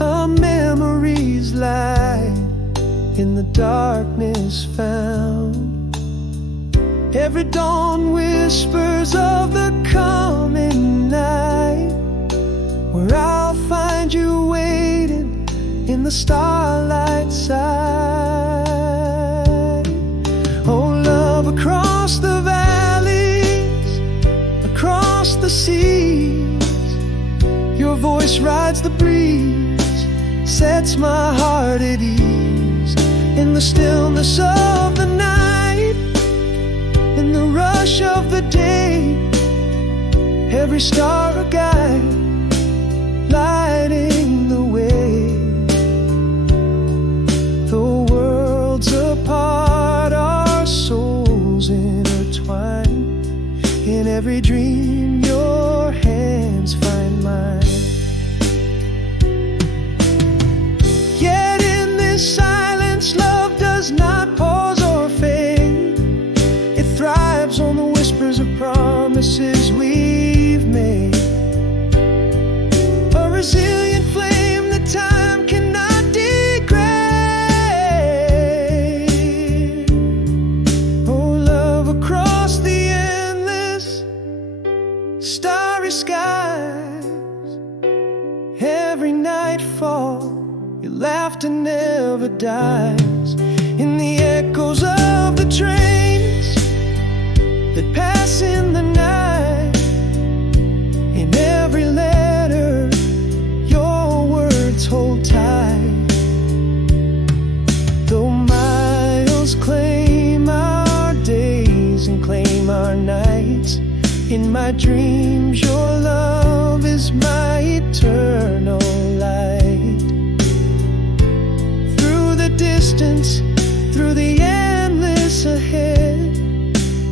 a memory's light in the darkness found. Every dawn whispers of the coming night, where I'll find you waiting in the starlight side. Oh, love, across the valleys, across the seas, your voice rides the breeze, sets my heart at ease. In the stillness of the night, in the rush of the day, every star a guide, lighting the way. The worlds apart, our souls intertwine. In every dream, your hands find mine. Yet in this silence, love does not pause or fade. It thrives on the whispers of promises we've made. A resilient flame that time cannot degrade. Oh, love, across the endless starry skies, every nightfall, your laughter never dies. In the echoes of the trains that pass in the night, in every letter, your words hold tight. Though miles claim our days and claim our nights, in my dreams your love is my eternal light. Through the distance, through the endless ahead,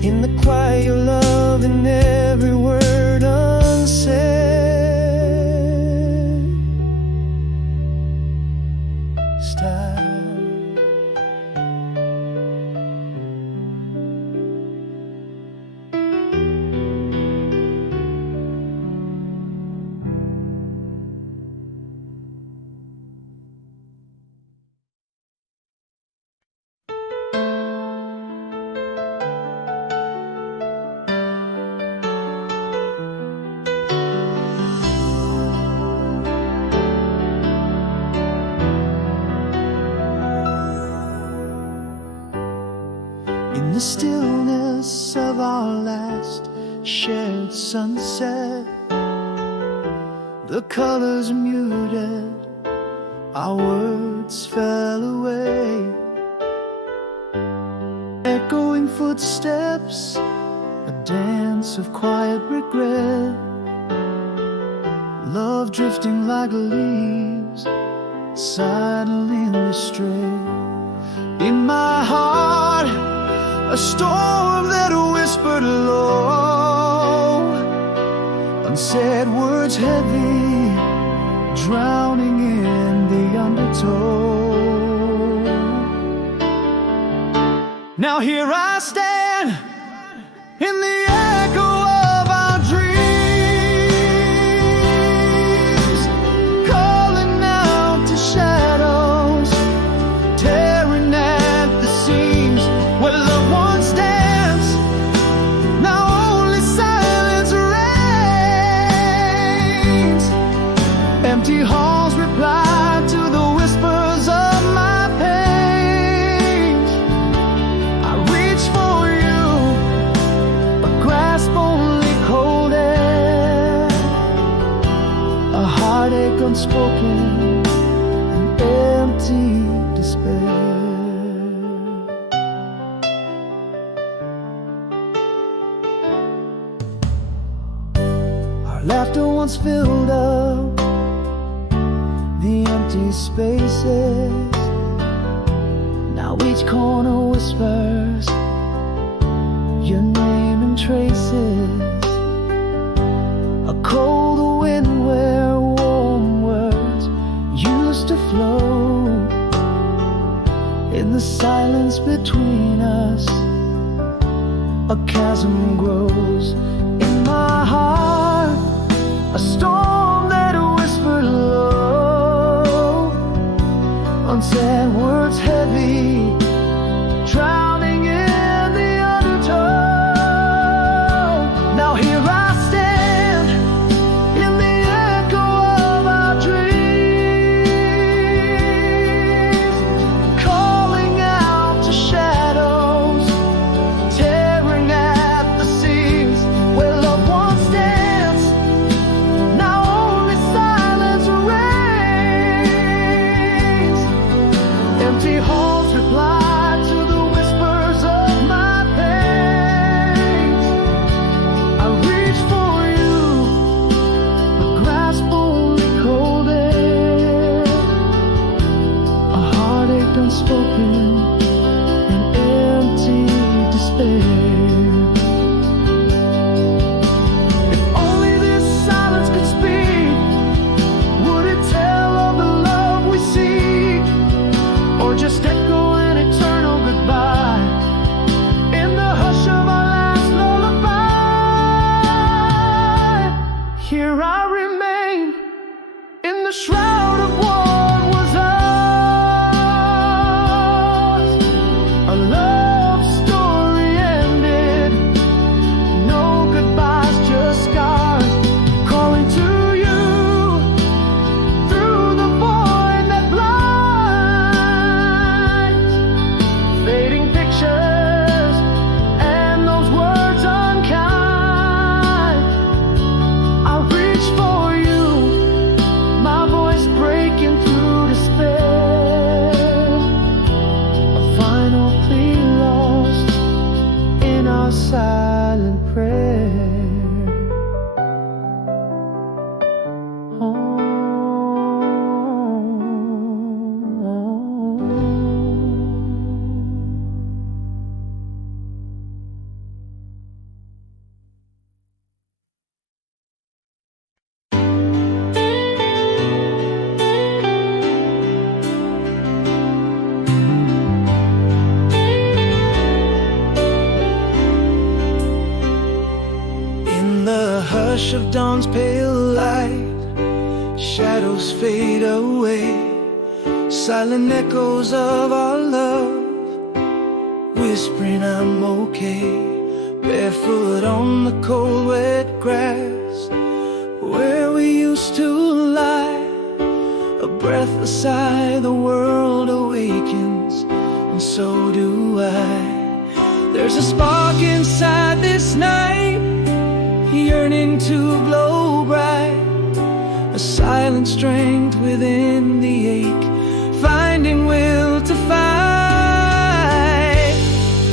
in the quiet your love in every word unsaid. next time. In the stillness of our last shared sunset, the colors muted, our words fell away. Echoing footsteps, a dance of quiet regret, love drifting like leaves, silently astray. In my heart, a storm that whispered low, unsaid words heavy, drowning in the undertow. Now here I stand in the echo of our dreams, calling out to shadows, tearing at the seams where loved ones dance. Now only silence reigns. Empty halls reply to the whispers of my pain. I reach for you, but grasp only cold air. A heartache unspoken, an empty despair. Laughter once filled up the empty spaces. Now each corner whispers your name and traces. A cold wind where warm words used to flow. In the silence between us, a chasm grows. In my heart, a storm that whispered low, unsaid words heavy, drowning in the undertow. Now here I stand in the echo of our dreams, calling out to shadows, tearing at the seams where loved ones dance. Now only silence reigns. Empty halls reply to the whispers of my pain. I reach for you, but grasp only cold air. A heartache unspoken, an empty despair. If only this silence could speak, would it tell of the love we seek, or just echo an eternal goodbye in the hush of our last lullaby? Here I remain in the shroud of what was silent echoes of our love, whispering I'm okay, barefoot on the cold wet grass, where we used to lie. A breath, a sigh, the world awakens, and so do I. There's a spark inside this night, yearning to glow bright, a silent strength within the ache, finding will to fight.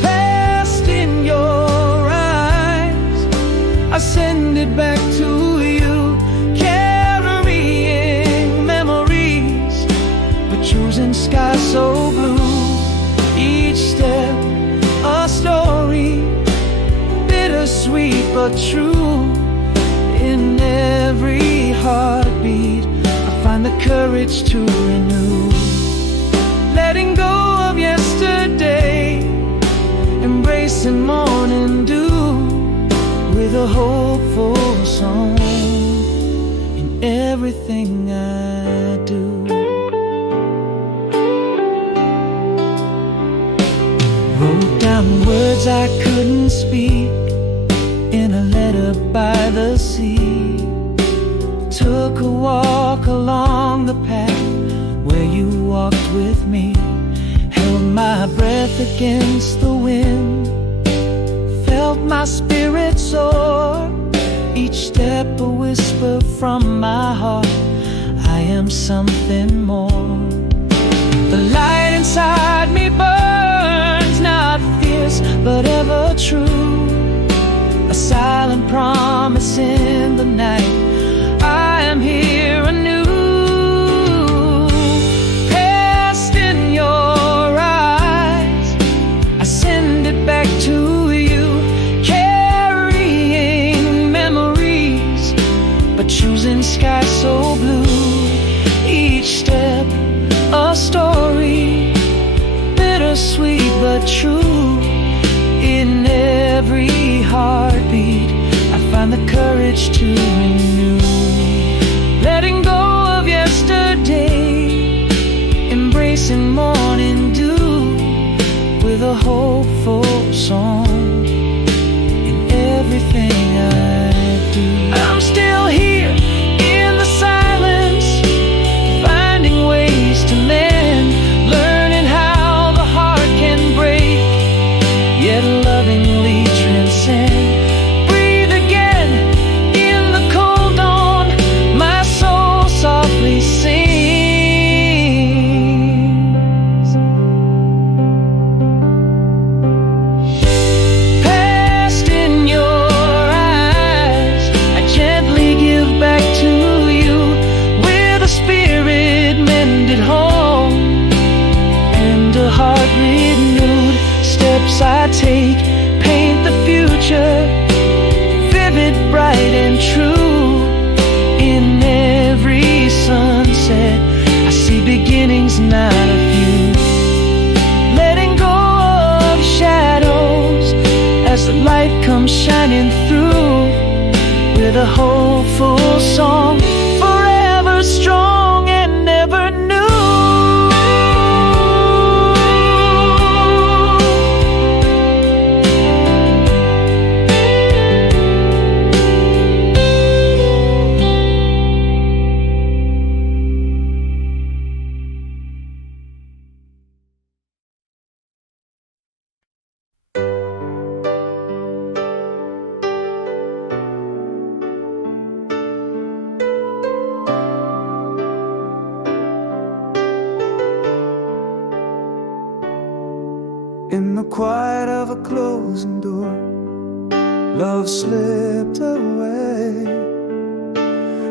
Past in your eyes, I send it back to you, carrying memories, but choosing sky so blue. Each step a story, bittersweet but true. In every heartbeat I find the courage to renew. Letting go of yesterday, embracing morning dew, with a hopeful song in everything I do. Wrote down words I couldn't speak in a letter by the sea. Took a walk along the path where you walked with me. Held my breath against the wind, felt my spirit soar. Each step a whisper from my heart, I am something more. The light inside me burns, not fierce but ever true, a silent promise in the night, I am here anew. Past in your eyes, I send it back to you, carrying memories, but choosing sky so blue. Each step a story, bittersweet but true. In every heartbeat I find the courage to renew. Letting go of yesterday, embracing morning dew, with a hopeful song in everything I do. I'm still here in the silence, finding ways to mend, learning how the heart can break, yet lovingly transcend. Breathe again in the cold dawn, my soul softly sings. Past in your eyes, I gently give back to you, with a spirit mended home and a heart renewed. Steps I take paint the future, vivid, bright and true. In every sunset I see beginnings, not a few. Letting go of shadows as the light comes shining through, with a hopeful song, forever strong and never new. In the quiet of a closing door, love slipped away.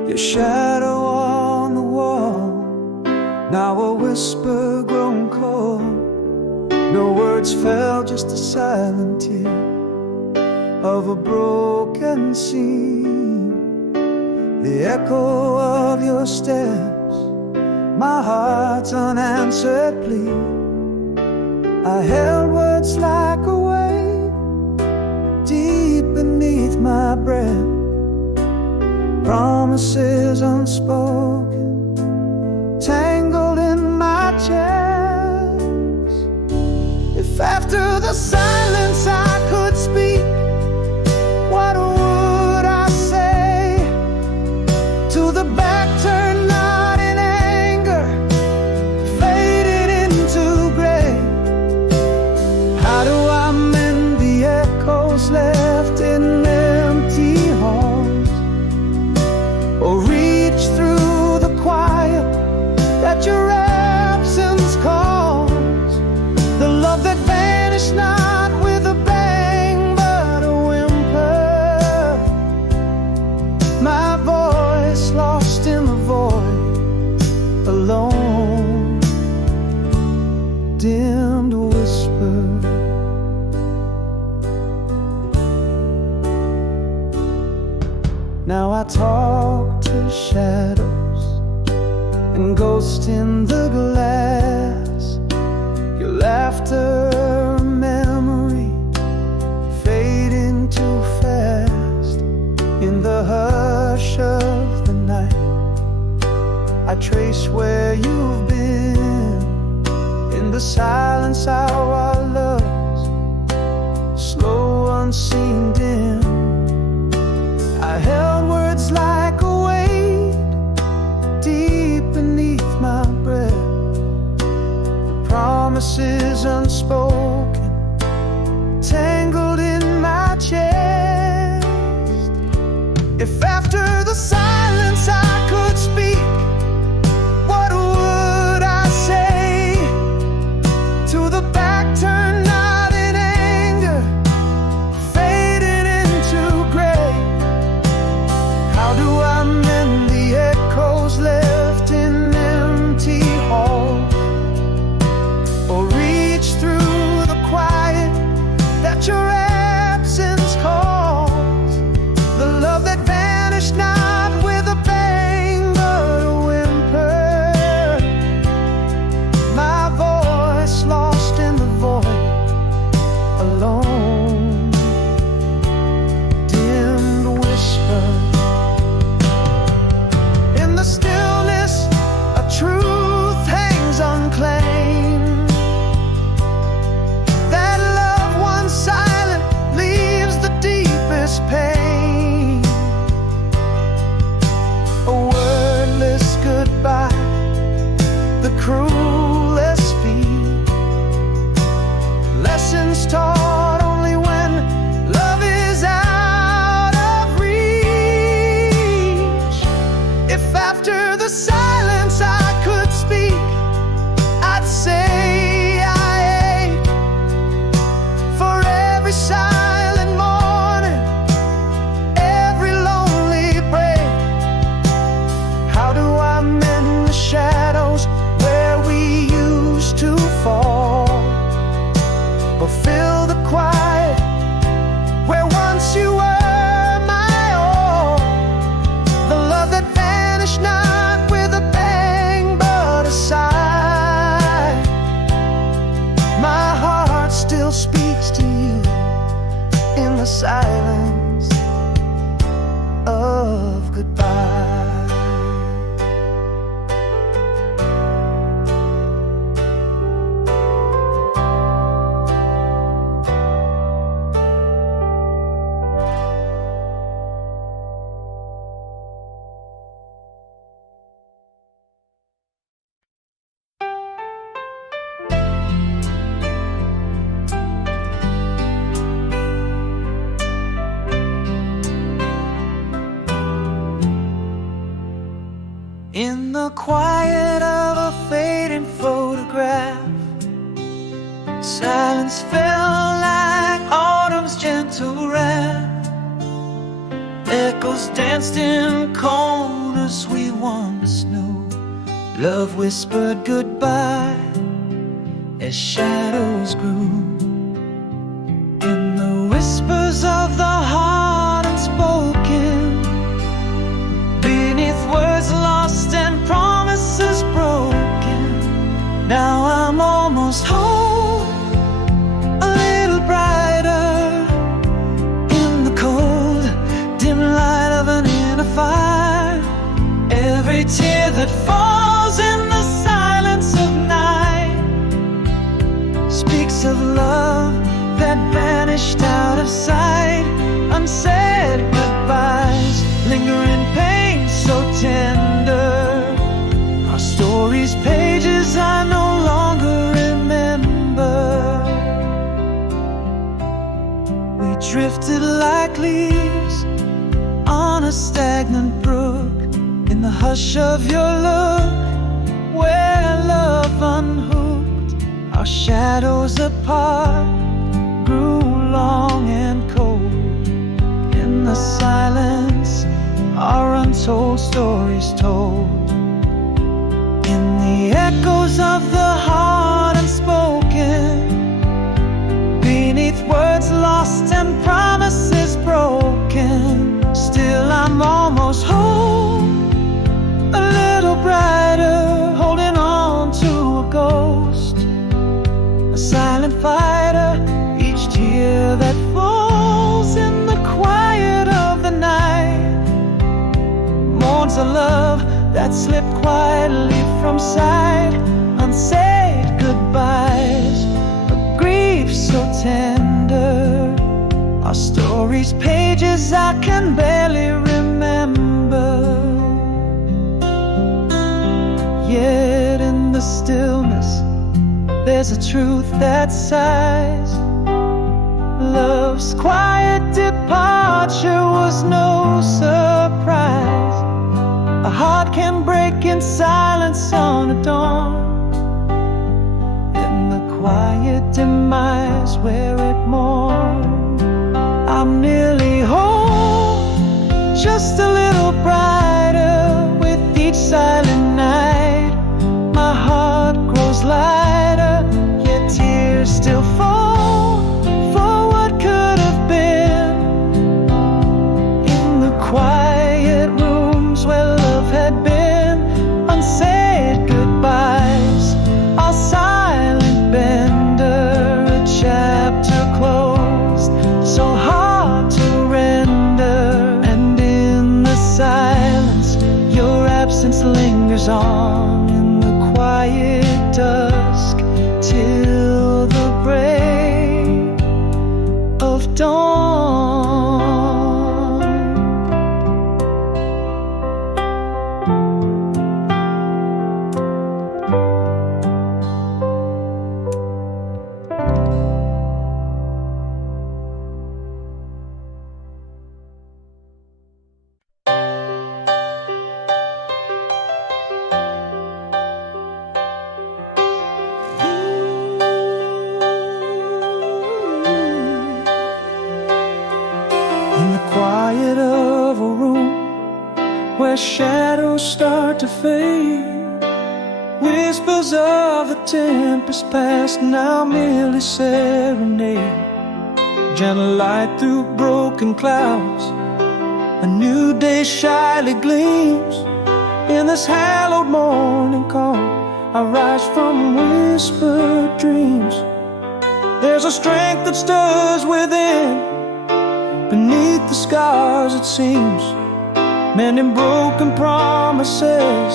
Your shadow on the wall, now a whisper grown cold. No words fell, just a silent tear of a broken scene. The echo of your steps, my heart's unanswered plea. I held words like a wave deep beneath my breath, promises unspoken tangled in my chest. after the silence I could speak, what would I say to the back turned not in anger, faded into gray? How do I mend the echoes left in empty halls, or reach through the quiet that your absence calls? The love that vanished not with a bang but a whimper, my voice lost in the void, alone, dimmed whisper. Now I talk to shadows and ghosts in the glass. Your laughter, memory, fading too fast. In the hush of the night, I trace where you've been. In the silence, our loves, slow, unseen, dim. I held words like a weight deep beneath my breath, promises unspoken, tangled in my chest. If after the silence I could speak, what would I say to the back turned not in anger, faded into gray? How do I mend the echoes left in empty halls, or reach through the quiet that your absence calls? The love that vanished not with a bang but a whimper, my voice lost in the void, alone, dimmed whisper. In the stillness, a truth hangs unclaimed. That love once silent leaves the deepest pain. A wordless goodbye, the cruelest fee. Lessons taught only when love is out of reach. If after the silence I could speak, I'd say I ache for every silent morning, every lonely break. How do I mend the shadows where we used to fall, or fill the quiet where once you were my all? The love that vanished not with a bang but a sigh, my heart still speaks to you in the silence of goodbye. In the quiet of a fading photograph, silence fell like autumn's gentle wrath. Echoes danced in corners we once knew. Love whispered goodbye as shadows grew. In the whispers of the heart unspoken, beneath words lost and promises broken, now I'm almost home, a little brighter in the cold, dim light of an inner fire. Every tear that falls in the silence of night speaks of love that vanished out of sight. Unsaid goodbyes, lingering pain so tender. Our story's pages I no longer remember. We drifted like leaves on a stagnant brook, in the hush of your look, where love unhooked. Our shadows apart grew long and cold. In the silence, our untold stories told. In the echoes of the heart unspoken, beneath words lost and promises broken, still I'm almost home, a little brighter, holding on to a ghost, a silent fighter. Each tear that falls in the quiet of the night mourns a love that slipped quietly from sight. Unsaid goodbyes, a grief so tender. Our story's pages I can barely remember. Yet in the stillness there's a truth that sighs. Love's quiet departure was no surprise. A heart can break in silence on a dawn. In the quiet demise where it mourns, I'm nearly home, just a little brighter with each silent night. My heart grows lighter, yet tears still fall for what could have been. In the quiet rooms where love had been, unsaid goodbyes, our silent bender, a chapter closed, so hard to render. And in the silence, your absence lingers on in the quiet dusk till the break of dawn. In the quiet of a room where shadows start to fade, whispers of the tempest past now merely serenade. Gentle light through broken clouds, a new day shyly gleams. In this hallowed morning calm, I rise from whispered dreams. There's a strength that stirs within, beneath the scars it seems, mending broken promises.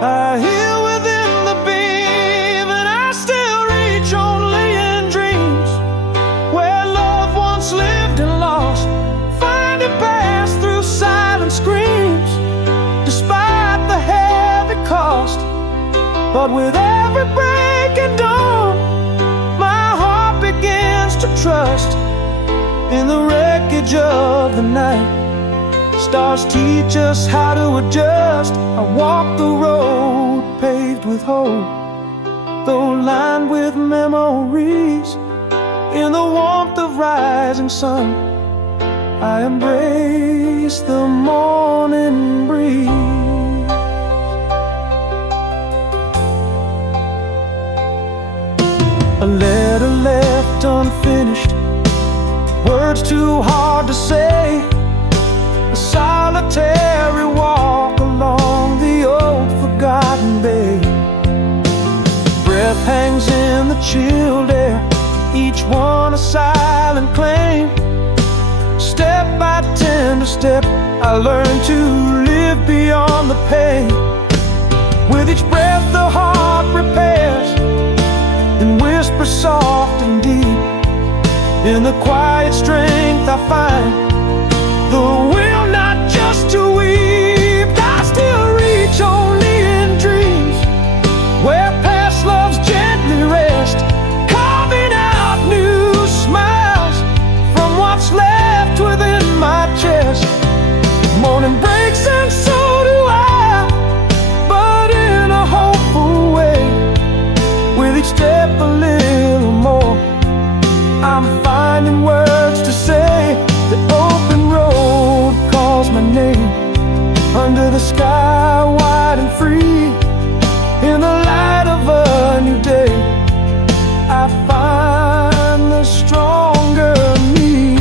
I heal within the beam, and I still reach only in dreams, where love once lived and lost, finding paths through silent screams. Despite the heavy cost, but with every breaking dawn, my heart begins to trust. In the wreckage of the night, stars teach us how to adjust. I walk the road paved with hope, though lined with memories. In the warmth of rising sun, I embrace the morning breeze. A letter left unfinished, words too hard to say, a solitary walk along the old forgotten bay. Breath hangs in the chilled air, each one a silent claim. Step by tender step, I learn to live beyond the pain. With each breath the heart repairs, and we're whisper soft and deep. In the quiet strength I find the will not just to weep. I still reach only in dreams, where past loves gently rest, carving out new smiles from what's left within my chest. Morning breaks and so do I, but in a hopeful way. With each step a little more, I'm finding words to say. The open road calls my name, under the sky wide and free. In the light of a new day, I find the stronger me.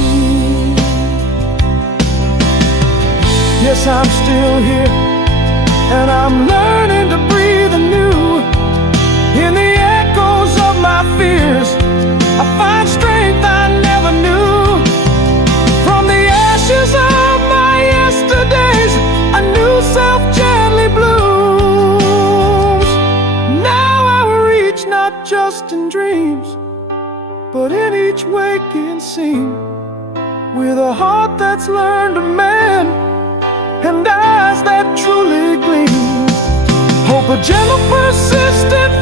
Yes, I'm still here, and I'm learning to breathe anew. In the echoes of my fears, I find strength I never knew. From the ashes of my yesterdays, a new self gently blooms. Now I reach not just in dreams, but in each waking scene, with a heart that's learned to mend and eyes that truly gleam. Hope a gentle, persistent